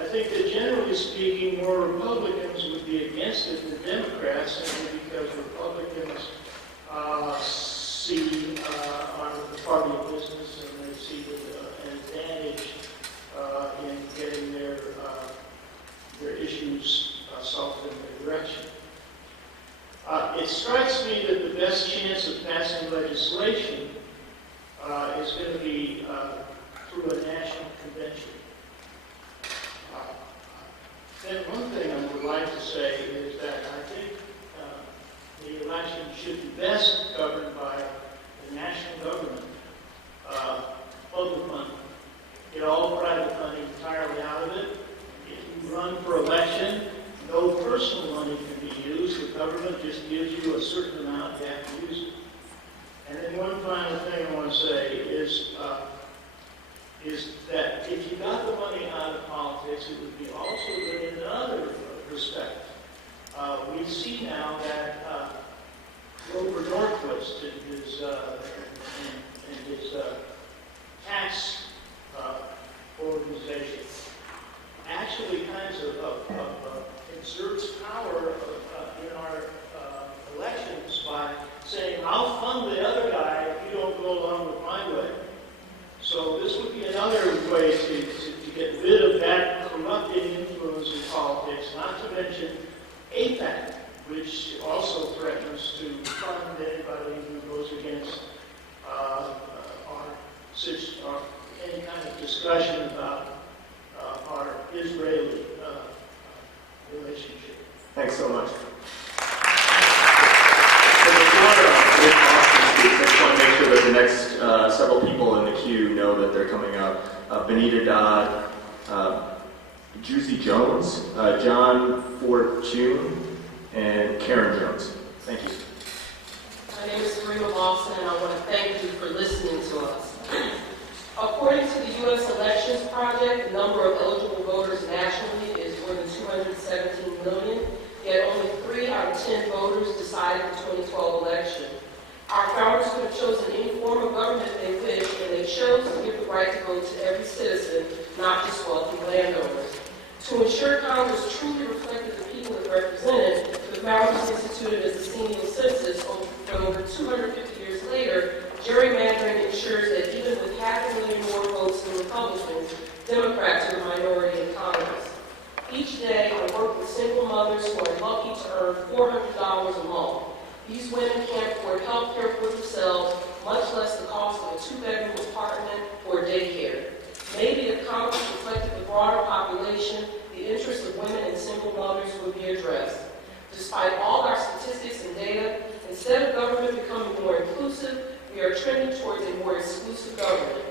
I think that generally speaking, more Republicans would be against it than Democrats, simply because Republicans see the party of business and they see an advantage in getting their issues solved in their direction. It strikes me that the best chance of passing legislation is going to be through a national convention. Then one thing I would like to say is that I think the election should be best governed by the national government, public money. Get all private money entirely out of it. If you run for election, no personal money can be used. The government just gives you a certain amount, you have to use it. And then one final thing I want to say is that if you got the money out of politics, it would be also good in another respect. We see now that Grover Norquist and his tax organization actually kinds of exerts power in our elections by saying, I'll fund the other guy if you don't go along with my way. So this would be another way to get rid of that corrupting influence in politics, not to mention APAC, which also threatens to fund anybody who goes against any kind of discussion about our Israeli relationship. Thanks so much. So before Rick Austin speaks, I just want to make sure that the next several people in the queue know that they're coming up. Benita Dodd, Juicy Jones, John Fortune, and Karen Jones. Thank you. My name is Serena Lawson, and I want to thank you for listening to us. According to the U.S. Elections Project, the number of eligible voters nationally is more than 217 million, yet only 3 out of 10 voters decided the 2012 election. Our founders could have chosen any form of government they wish, and they chose to give the right to vote to every citizen, not just wealthy landowners. To ensure Congress truly reflected the people it represented, the founders instituted a decennial census, but over 250 years later, gerrymandering ensures that even with 500,000 more votes than Republicans, Democrats are the minority in Congress. Each day, I work with single mothers who are lucky to earn $400 a month. These women can't afford health care for themselves, much less the cost of a 2-bedroom apartment or daycare. Maybe if Congress reflected the broader population, the interests of women and single mothers would be addressed. Despite all our statistics and data, instead of government becoming more inclusive, we are trending towards a more exclusive government.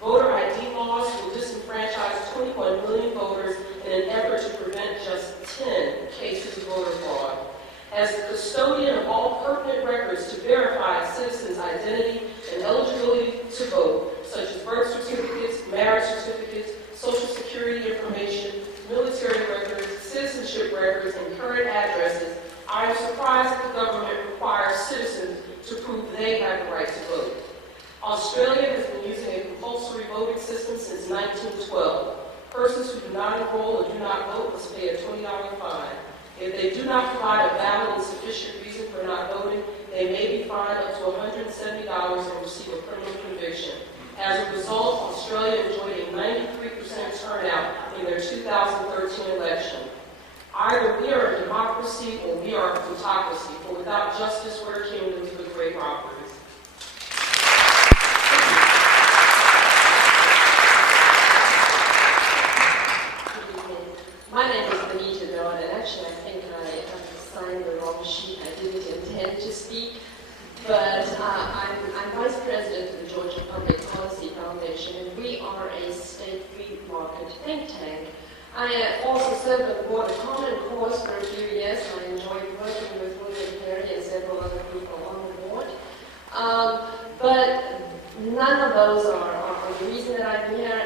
Voter ID laws will disenfranchise 21 million voters in an effort to prevent just 10 cases of voter fraud. As the custodian of all pertinent records to verify a citizen's identity and eligibility to vote, such as birth certificates, marriage certificates, social security information, military records, citizenship records, and current addresses, I am surprised that the government requires citizens to prove they have the right to vote. Australia has been using a compulsory voting system since 1912. Persons who do not enroll or do not vote must pay a $20 fine. If they do not provide a valid and sufficient reason for not voting, they may be fined up to $170 and receive a criminal conviction. As a result, Australia enjoyed a 93% turnout in their 2013 election. Either we are a democracy or we are a plutocracy, for without justice, we're kingdoms with great robberies. My name is Benita Dodd, and actually I think I signed the wrong sheet. I didn't intend to speak, but I'm Vice President of the Georgia Public Policy Foundation, and we are a state free market think tank. I also served on the board of Common Cause for a few years. I enjoyed working with William Perry and several other people on the board. But none of those are the reason that I'm here,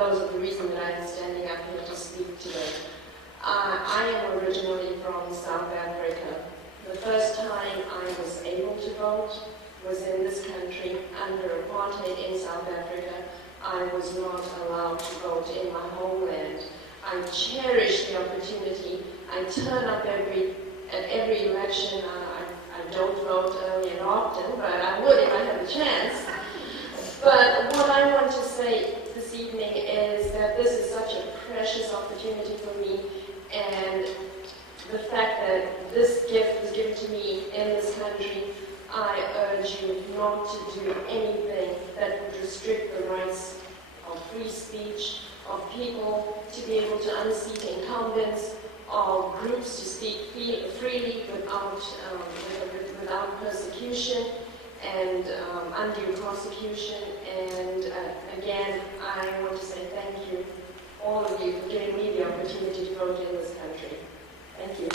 those are the reasons that I'm standing up here to speak today. I am originally from South Africa. The first time I was able to vote was in this country under apartheid in South Africa. I was not allowed to vote in my homeland. I cherish the opportunity. I turn up at every election. I don't vote early and often, but I would if I had the chance. But what I want to say this evening is that this is such a precious opportunity for me, and the fact that this gift was given to me in this country, I urge you not to do anything that would restrict the rights of free speech, of people to be able to unseat incumbents, of groups to speak freely without persecution and undue prosecution. And again, I want to say thank you, all of you, for giving me the opportunity to vote in this country. Thank you.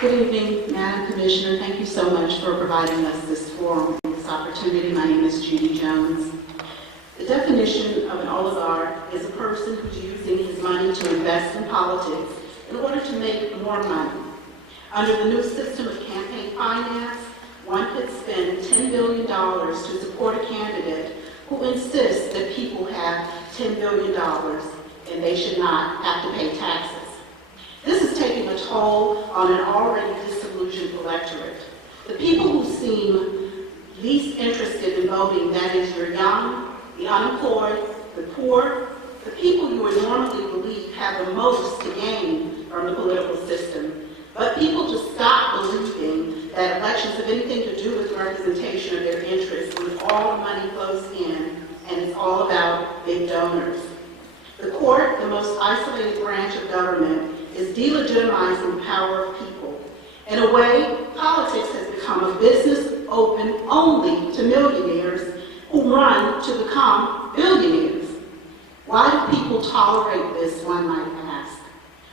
Good evening, Madam Commissioner. Thank you so much for providing us this forum and this opportunity. My name is Judy Jones. The definition of an oligarch is a person who's using his money to invest in politics in order to make more money. Under the new system of campaign finance, one could spend $10 billion to support a candidate who insists that people have $10 billion and they should not have to pay taxes. This is taking a toll on an already disillusioned electorate. The people who seem least interested in voting, that is, your young, the unemployed, the poor, the people you would normally believe have the most to gain from the political system. But people just stop believing that elections have anything to do with the representation of their interests when all the money flows in and it's all about big donors. The court, the most isolated branch of government, is delegitimizing the power of people. In a way, politics has become a business open only to millionaires who run to become billionaires. Why do people tolerate this, one might ask?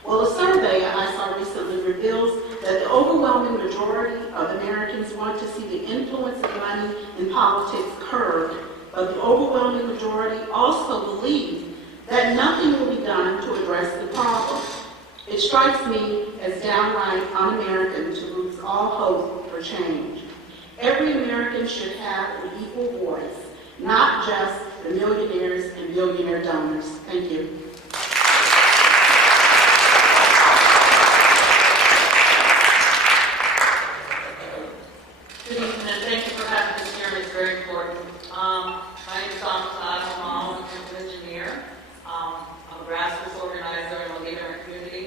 Well, a survey I saw recently reveals that the overwhelming majority of Americans want to see the influence of money in politics curbed, but the overwhelming majority also believe that nothing will be done to address the problem. It strikes me as downright un-American to lose all hope for change. Every American should have an equal voice, not just the millionaires and billionaire donors. Thank you. Good evening, and thank you for having this hearing. It's very important. My name is Dr. I'm a chemical engineer. I'm a grassroots organizer in the Emory community,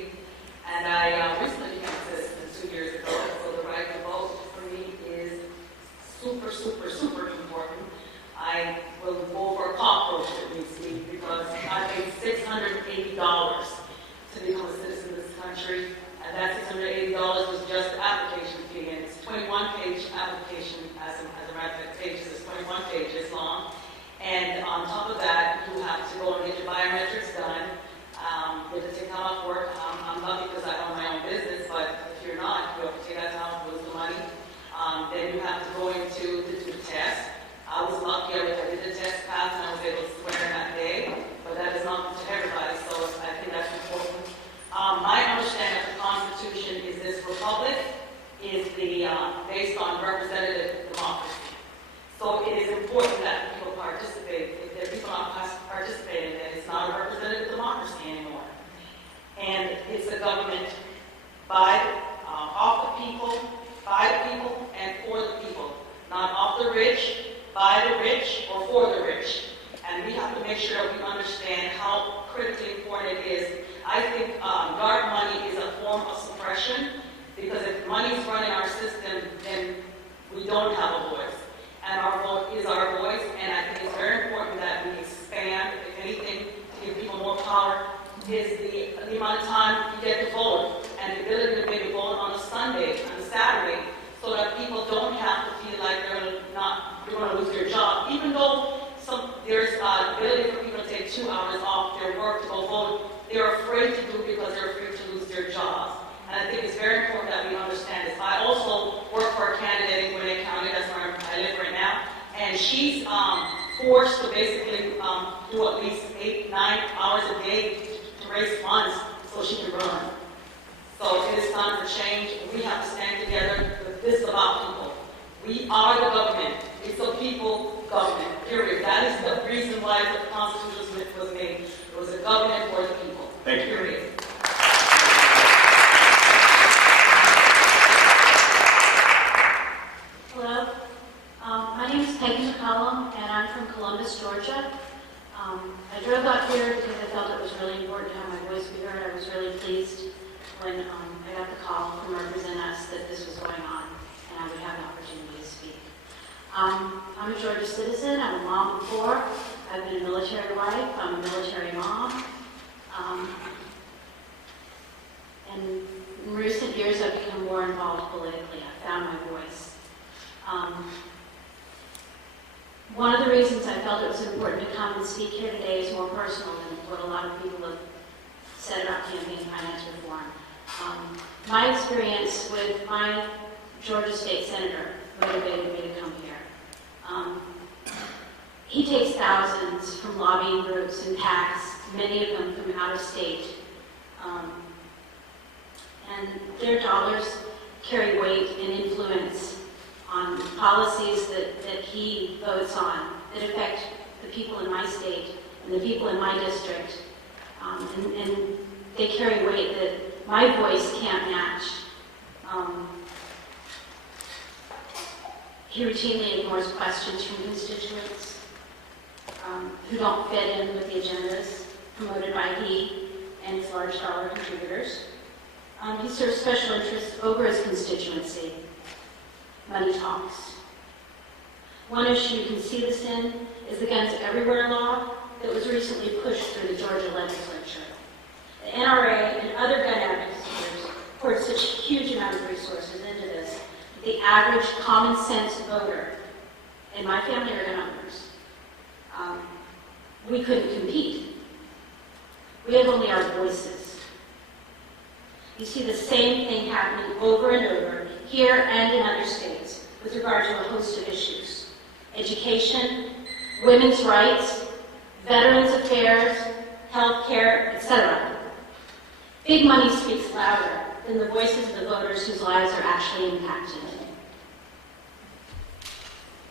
and I recently became a citizen 2 years ago. So the right to vote for me is super, super, super important. I will vote for a cockroach if needs to be, because I paid $680 to become a citizen of this country, and that $680 was just the application fee, and it's a 21-page application. As a matter of fact, pages is 21 pages long, and on top of that, you have to go and get your biometrics done. You have to take time off work. I'm lucky because I own my own business, but if you're not, you have to take that time off, lose the money. Then you have to go into to do the test. I was lucky, I did the test pass, and I was able to swear that day, but that is not to everybody, so I think that's important. My understanding of the Constitution is this republic is based on representative democracy. So it is important that people participate. If there are people not participating, then it's not a representative democracy anymore. And it's a government of the people, by the people, and for the people. Not of the rich, by the rich, or for the rich. And we have to make sure that we understand how critically important it is. I think dark money is a form of suppression, because if money is running our system, then we don't have a voice. And our vote is our voice, and I think it's very important that we expand, if anything, to give people more power, is the amount of time you get to vote, and the ability to maybe vote on a Sunday, on a Saturday, so that people don't have to feel like they're going to lose their job, even though there's the ability for people to take 2 hours off their work to go vote. They're afraid to do it because they're afraid to lose their jobs. And I think it's very important that we understand this. I also work for a candidate in Gwinnett County that's forced to basically do at least 8, 9 hours a day to raise funds so she can run. So it is time for change. We have to stand together. This is about people. We are the government. It's a people government, period. That is the reason why the Constitution was made. It was a government for the people. Thank you. Period. Hello, my name is Peggy McCollum, and I'm from Columbus, Georgia. I drove out here because I felt it was really important to have my voice be heard. I was really pleased when I got the call from Represent Us that this was going on, and I would have the opportunity to speak. I'm a Georgia citizen. I'm a mom of 4. I've been a military wife. I'm a military mom. And in recent years, I've become more involved politically. I found my voice. One of the reasons I felt it was important to come and speak here today is more personal than what a lot of people have said about campaign finance reform. My experience with my Georgia state senator motivated me to come here. He takes thousands from lobbying groups and PACs, many of them from out of state. And their dollars carry weight and influence on policies that he votes on that affect the people in my state and the people in my district. And they carry weight that my voice can't match. He routinely ignores questions from constituents who don't fit in with the agendas promoted by he and his large dollar contributors. He serves special interests over his constituency. Money talks. One issue you can see this in is the Guns Everywhere law that was recently pushed through the Georgia legislature. The NRA and other gun advocates poured such a huge amount of resources into this that the average common sense voter, and my family are gun owners, we couldn't compete. We have only our voices. You see the same thing happening over and over here and in other states with regard to a host of issues. Education, women's rights, veterans affairs, health care, etc. Big money speaks louder than the voices of the voters whose lives are actually impacted.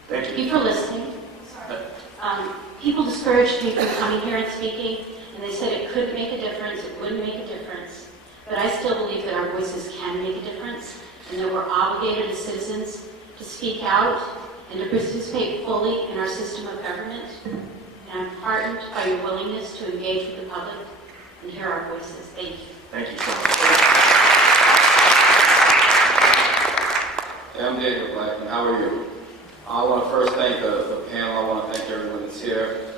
Thank you for listening. People discouraged me from coming here and speaking, and they said it couldn't make a difference, it wouldn't make a difference. But I still believe that our voices can make a difference, and that we're obligated as citizens to speak out and to participate fully in our system of government. And I'm heartened by your willingness to engage with the public and hear our voices. Thank you. Thank you so much. Hey, I'm Daniel Blackman. How are you? I want to first thank the panel. I want to thank everyone that's here.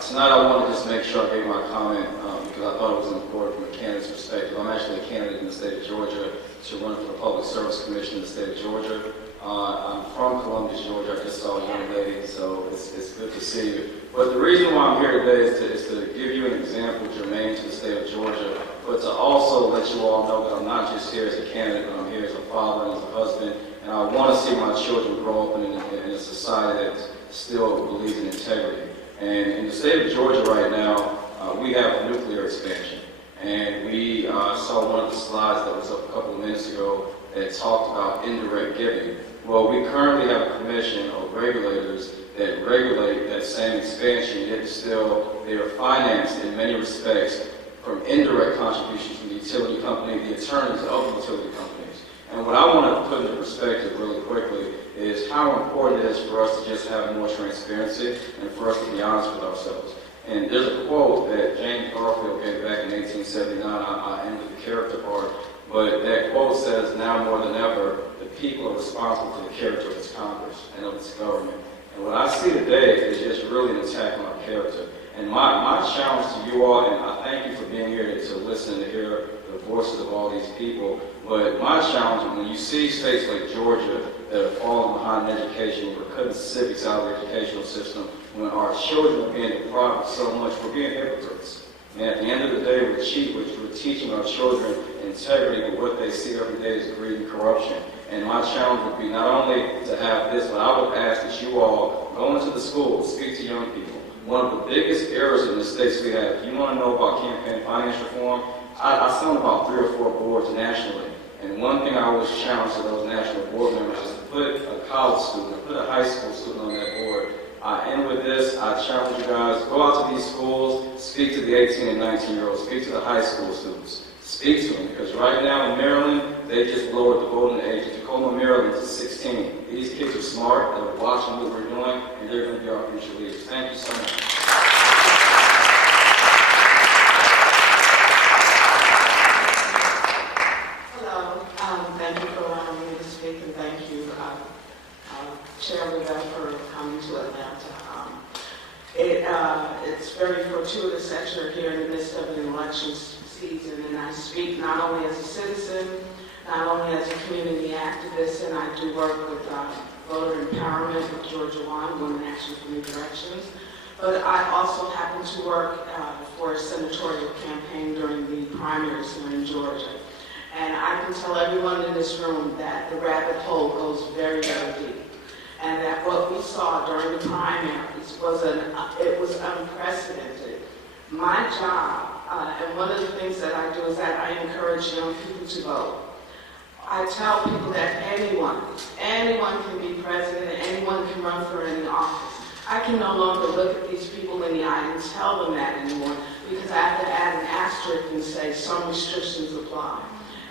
Tonight I want to just make sure I gave my comment because I thought it was important from a candidate's perspective. I'm actually a candidate in the state of Georgia to run for the Public Service Commission in the state of Georgia. I'm from Columbus, Georgia. I just saw a young lady, so it's good to see you. But the reason why I'm here today is to give you an example germane to the state of Georgia, but to also let you all know that I'm not just here as a candidate, but I'm here as a father and as a husband, and I want to see my children grow up in a society that still believes in integrity. And in the state of Georgia right now, we have a nuclear expansion. And we saw one of the slides that was up a couple of minutes ago that talked about indirect giving. Well, we currently have a commission of regulators that regulate that same expansion, yet still they are financed in many respects from indirect contributions from the utility company, the attorneys of the utility companies. And what I want to put into perspective really quickly is how important it is for us to just have more transparency and for us to be honest with ourselves. And there's a quote that James Garfield gave back in 1879, I ended the character part, but that quote says, now more than ever, the people are responsible for the character of its Congress and of its government. And what I see today is just really an attack on our character. And my challenge to you all, and I thank you for being here to listen and to hear the voices of all these people, but my challenge, when you see states like Georgia that are falling behind in education, we're cutting civics out of the educational system, when our children are being deprived of so much, we're being hypocrites. And at the end of the day, we're teaching our children integrity, but what they see every day is greed and corruption. And my challenge would be not only to have this, but I would ask that you all go into the schools, speak to young people. One of the biggest errors in the states we have, if you want to know about campaign finance reform, I sit on about 3 or 4 boards nationally. And one thing I always challenge to those national board members is to put a college student, or put a high school student on that board. And with this, I challenge you guys, go out to these schools, speak to the 18 and 19-year-olds, speak to the high school students. Speak to them, because right now in Maryland, they just lowered the voting age in Tacoma, Maryland to 16. These kids are smart, they're watching what we're doing, and they're going to be our future leaders. Thank you so much. Hello, thank you for allowing me to speak, and thank you, Chair Ravel, for coming to Atlanta. It's very fortuitous that you're here in the midst of an election season, and I speak not only as a citizen, not only as a community activist, and I do work with voter empowerment with Georgia One, Women Action for New Directions, but I also happen to work for a senatorial campaign during the primaries here in Georgia. And I can tell everyone in this room that the rabbit hole goes very, very deep. And that what we saw during the primaries was unprecedented. My job, and one of the things that I do is that I encourage young people to vote. I tell people that anyone can be president, anyone can run for any office. I can no longer look at these people in the eye and tell them that anymore, because I have to add an asterisk and say some restrictions apply.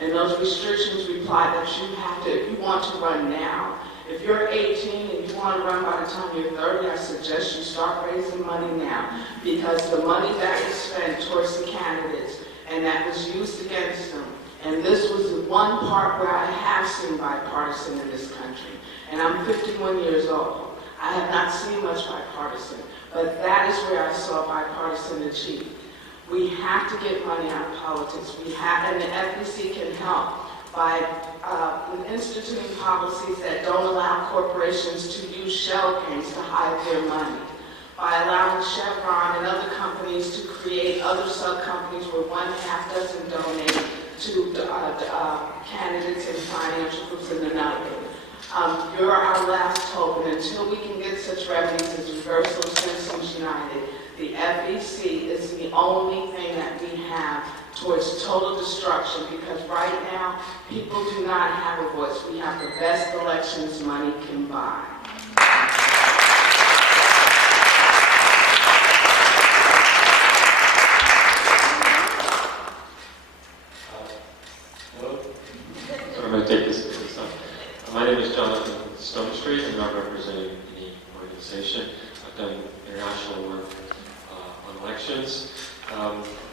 And those restrictions imply that you have to, if you want to run now, if you're 18 and you want to run by the time you're 30, I suggest you start raising money now, because the money that was spent towards the candidates and that was used against them, and this was the one part where I have seen bipartisan in this country, and I'm 51 years old. I have not seen much bipartisan, but that is where I saw bipartisan achieved. We have to get money out of politics. We have, and the FEC can help by instituting policies that don't allow corporations to use shell games to hide their money, by allowing Chevron and other companies to create other sub-companies where 1/2 doesn't donate to candidates and financial groups in another. You're our last hope, and until we can get such remedies as Reversal of Citizens United, the FEC is the only thing that we have towards total destruction, because right now, people do not have a voice. We have the best elections money can buy. Hello? I'm going to take this up. My name is Jonathan Stonestreet. I'm not representing any organization. I've done international work on elections.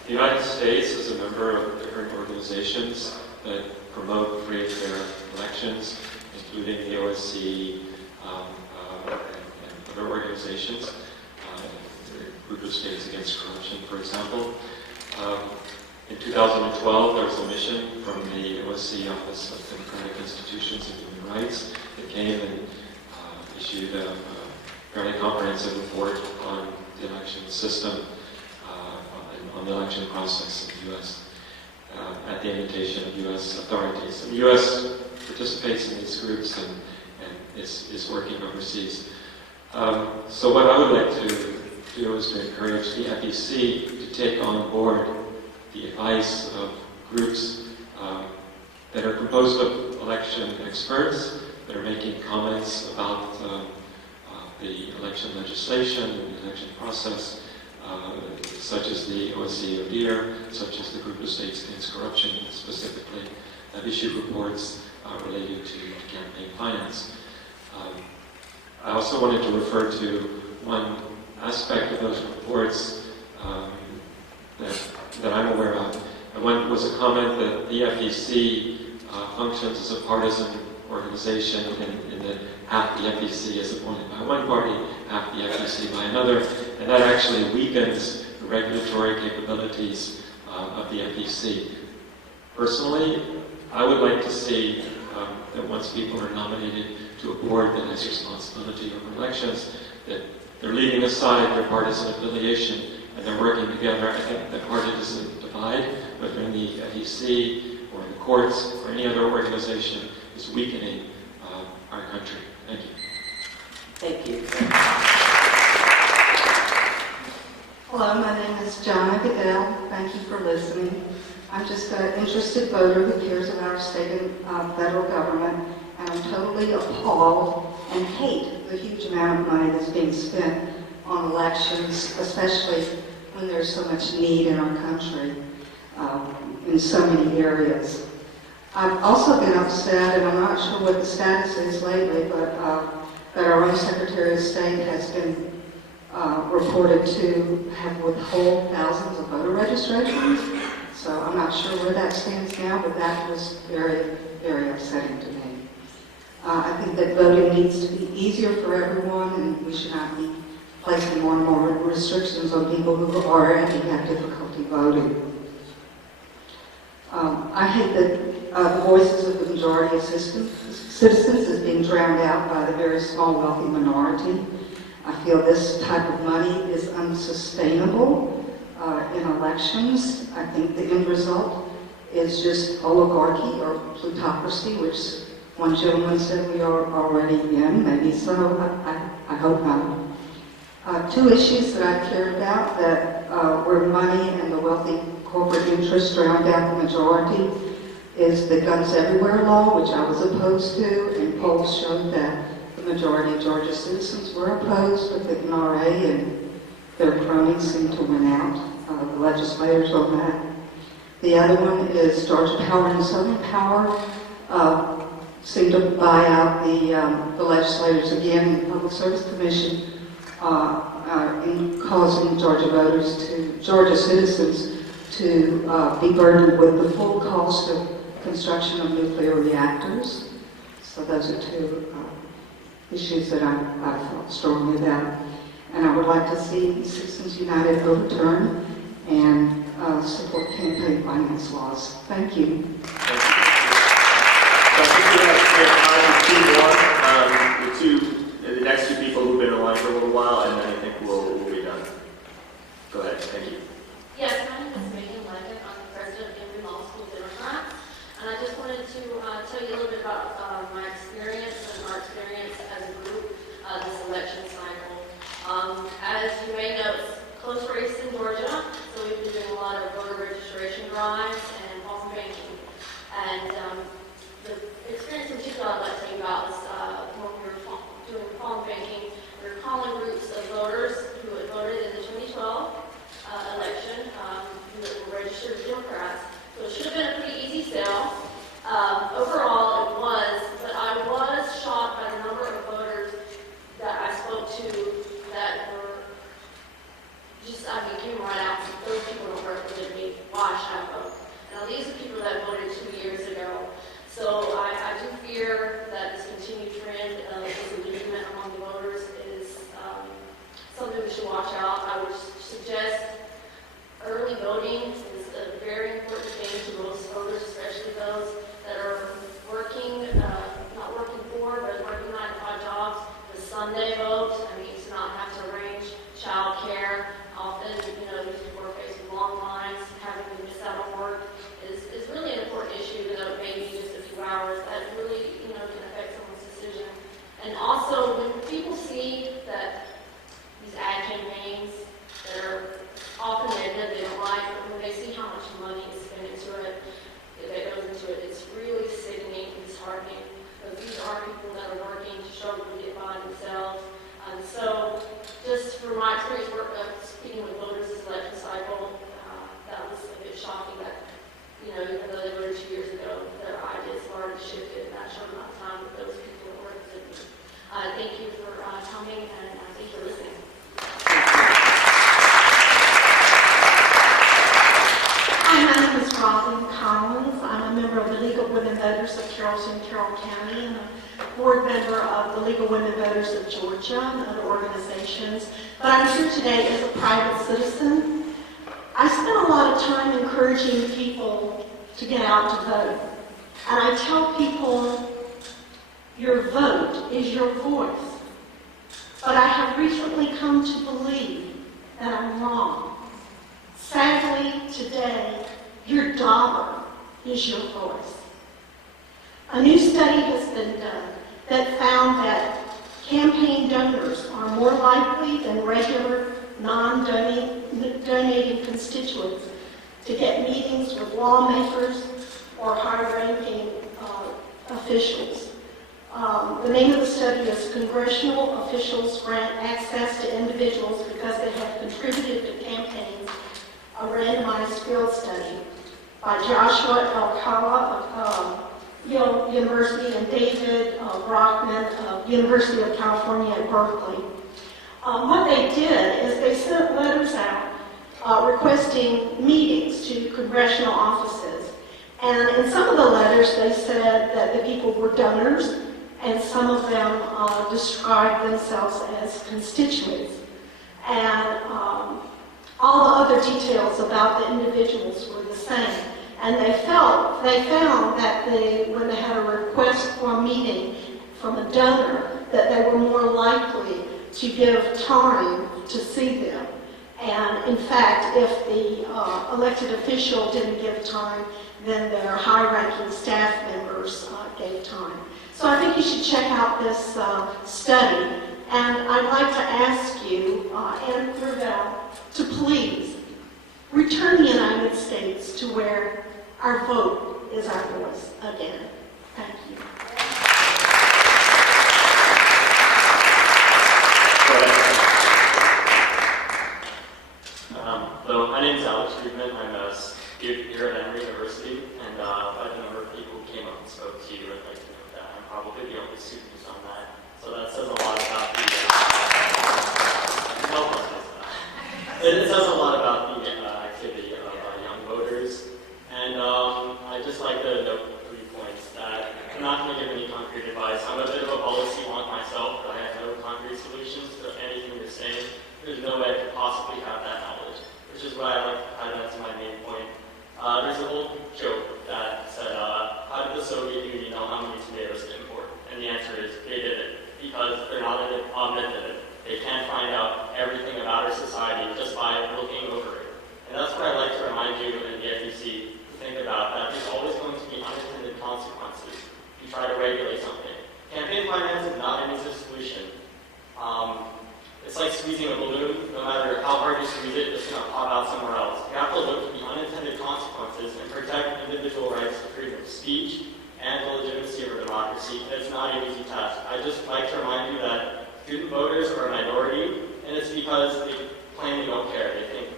The United States is a member of different organizations that promote free and fair elections, including the OSCE and other organizations, the Group of States Against Corruption, for example. In 2012, there was a mission from the OSCE Office of Democratic Institutions and Human Rights that came and issued a fairly comprehensive report on the election system, on the election process in the U.S. At the invitation of U.S. authorities. And the U.S. participates in these groups and is working overseas. So what I would like to do is to encourage the FEC to take on board the advice of groups that are composed of election experts that are making comments about the election legislation and the election process, such as the OSCE ODIHR, such as the Group of States Against Corruption, specifically, have issued reports related to campaign finance. I also wanted to refer to one aspect of those reports that I'm aware of. And one was a comment that the FEC functions as a partisan organization, and that half the FEC is appointed by one party, half the FEC by another, and that actually weakens the regulatory capabilities of the FEC. Personally, I would like to see that once people are nominated to a board that has responsibility over elections, that they're leaving aside their partisan affiliation and they're working together. I think that partisan divide, whether in the FEC or in the courts or any other organization, is weakening our country. Thank you. Thank you. Hello, my name is Jonna Goodell. Thank you for listening. I'm just an interested voter who cares about our state and federal government, and I'm totally appalled and hate the huge amount of money that's being spent on elections, especially when there's so much need in our country in so many areas. I've also been upset, and I'm not sure what the status is lately, but that our own Secretary of State has been reported to have withheld thousands of voter registrations. So I'm not sure where that stands now, but that was very, very upsetting to me. I think that voting needs to be easier for everyone, and we should not be placing more and more restrictions on people who already have difficulty voting. I hate that the voices of the majority of citizens is being drowned out by the very small, wealthy minority. I feel this type of money is unsustainable in elections. I think the end result is just oligarchy or plutocracy, which one gentleman said we are already in. Maybe so. I hope not. Two issues that I cared about that where money and the wealthy corporate interests drowned out the majority is the Guns Everywhere law, which I was opposed to, and polls showed that the majority of Georgia citizens were opposed, but the NRA and their cronies seemed to win out, the legislators on that. The other one is Georgia Power and Southern Power seemed to buy out the legislators again in the Public Service Commission in causing Georgia citizens to be burdened with the full cost of construction of nuclear reactors. So those are two issues that I felt strongly about. And I would like to see Citizens United overturn and support campaign finance laws. Thank you. So I think we have time for two more. The next two people who've been in line for a little while, and then I think we'll be done. Go ahead. Thank you. Yes, my name is Megan Leggett. I'm the president of Emory Law School Democrats. And I just wanted to tell you a little bit about my experience and our experience as a group this election cycle. As you may know, it's a close race in Georgia, so we've been doing a lot of voter registration drives and phone banking. And the experience in particular I'd like to tell you about is when we were doing phone banking, we were calling groups of voters who had voted in the 2012 election, who were registered Democrats. So it should have been a pretty easy sell. Overall, it was, but I was shocked by the number of voters that I spoke to that were just, came right out. Those people don't represent me. Why should I vote? Now, these are people that voted 2 years ago. So I do fear that this continued trend of disillusionment among the voters is something we should watch out. I would suggest early voting is a very important thing to most voters, especially those that are working, not working for, but working 9 to 5 jobs. The Sunday vote, to not have to arrange child care. Often, these people are faced with long lines, having to miss out on work is really an important issue, even though it may be just a few hours. That really, can affect someone's decision. And also, when people see that these ad campaigns that are often they don't like, but when they see how much money is spent into it, that goes into it, it's really sickening and disheartening. Because these are people that are working to struggle to get by themselves. So, just from my experience speaking with voters this election cycle, that was a bit shocking that, even though they voted 2 years ago, their ideas have already shifted in that short amount of time with those people that represent me. Thank you for coming, and thank you for listening. Hi, my name is Robin Collins. I'm a member of the League of Women Voters of Carrollton, Carroll County, and a board member of the League of Women Voters of Georgia and other organizations. But I'm here today as a private citizen. I spend a lot of time encouraging people to get out to vote. And I tell people, your vote is your voice. But I have recently come to believe that I'm wrong. Sadly, today, your dollar is your voice. A new study has been done that found that campaign donors are more likely than regular non-donating constituents to get meetings with lawmakers or high-ranking officials. The name of the study is Congressional Officials Grant Access to Individuals Because They Have Contributed to Campaigns, a randomized field study by Joshua Alcala of Yale University and David Brockman of University of California at Berkeley. What they did is they sent letters out requesting meetings to congressional offices. And in some of the letters, they said that the people were donors, and some of them described themselves as constituents. And all the other details about the individuals were the same. And they found that when they had a request for a meeting from a donor, that they were more likely to give time to see them. And in fact, if the elected official didn't give time, then their high-ranking staff members gave time. So I think you should check out this study. And I'd like to ask you, and Ravel, to please return the United States to where our vote is our voice again. Thank you. So my name is Alex Friedman. I'm a student here at Emory University, and quite a number of people came up and spoke to you. I'd like to note that I'm probably the only student who's on that. So that says a lot about the it says a lot about the activity of young voters. And I'd just like to note 3 points that I'm not going to give any concrete advice. I'm a bit of a policy wonk myself, but I have no concrete solutions to anything you're saying. There's no way I could possibly have that knowledge, which is why I like to tie that to my main point. There's an old joke that said, how did the Soviet Union know how many tomatoes to import? And the answer is, they didn't, because they're not omnipotent. They can't find out everything about our society just by looking over it. And that's what I'd like to remind you and the FEC to think about, that there's always going to be unintended consequences if you try to regulate something. Campaign finance is not an easy solution. It's like squeezing a balloon. No matter how hard you squeeze it, it's going to pop out somewhere else. You have to look at the unintended consequences and protect individual rights to freedom of speech and the legitimacy of our democracy. And it's not an easy task. I'd just like to remind you that student voters are a minority, and it's because they plainly don't care. They think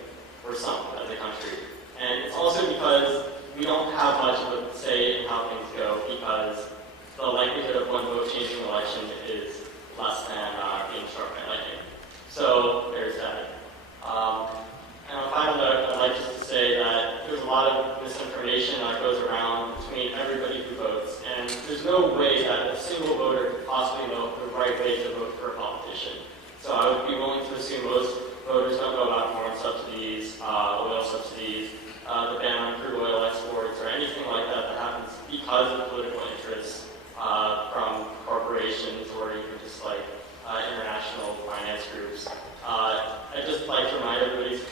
we're something as a country. And it's also because we don't have much of a say in how things go, because the likelihood of one vote changing the election is less than being struck by lightning. So there's that. And on a final note, I'd like just to say that there's a lot of misinformation that goes around between everybody who votes, and there's no way that a single voter could possibly know the right way to vote for a politician. So I would be willing to assume most voters don't know about foreign subsidies, oil subsidies, the ban on crude oil exports, or anything like that that happens because of political interests from corporations or even just like international finance groups. I'd just like to remind everybody it's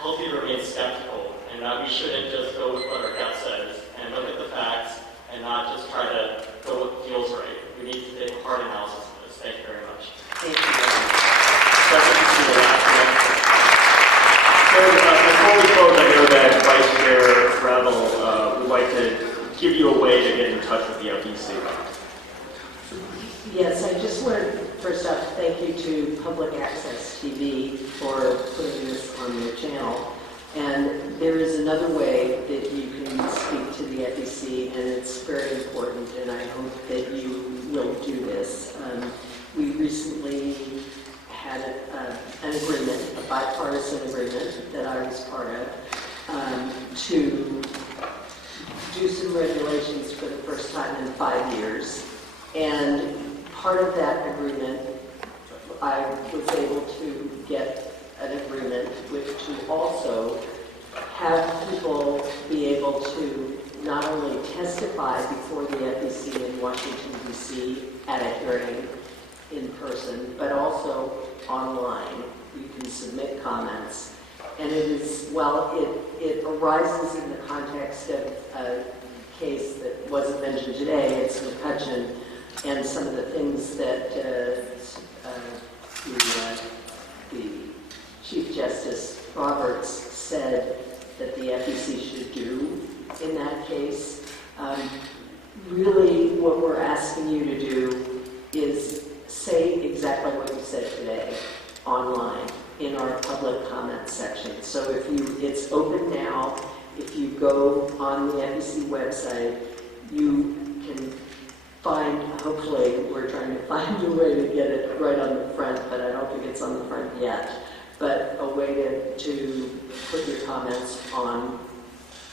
healthy to remain skeptical, and that we shouldn't just go with what our gut says and look at the facts and not just try to go what feels right. We need to take a hard analysis of this. Thank you very much. Thank you. So before we close, I know that Vice Chair Ravel would like to give you a way to get in touch with the FEC. Yes, I just wanted, first off, thank you to Public Access TV for putting this on your channel. And there is another way that you can speak to the FEC, and it's very important, and I hope that you will do this. We recently had an agreement, a bipartisan agreement that I was part of, to do some regulations for the first time in 5 years. And part of that agreement, I was able to get an agreement to also have people be able to not only testify before the FEC in Washington, D.C. at a hearing in person, but also online. You can submit comments. And it is, well, it arises in the context of case that wasn't mentioned today, it's McCutcheon, and some of the things that the Chief Justice Roberts said that the FEC should do in that case. Really, what we're asking you to do is say exactly what you said today online in our public comment section. So if it's open now. If you go on the FEC website, you can find, hopefully, we're trying to find a way to get it right on the front, but I don't think it's on the front yet. But a way to put your comments on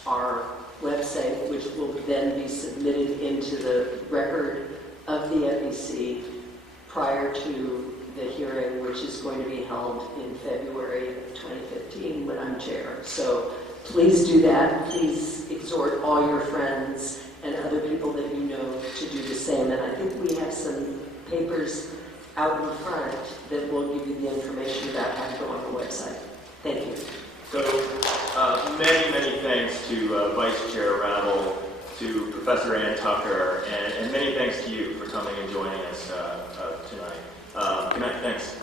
our website, which will then be submitted into the record of the FEC prior to the hearing, which is going to be held in February of 2015 when I'm chair. So please do that. Please exhort all your friends and other people that you know to do the same. And I think we have some papers out in front that will give you the information about how to go on the website. Thank you. So many, many thanks to Vice Chair Ravel, to Professor Ann Tucker, and many thanks to you for coming and joining us tonight. Good night. Thanks.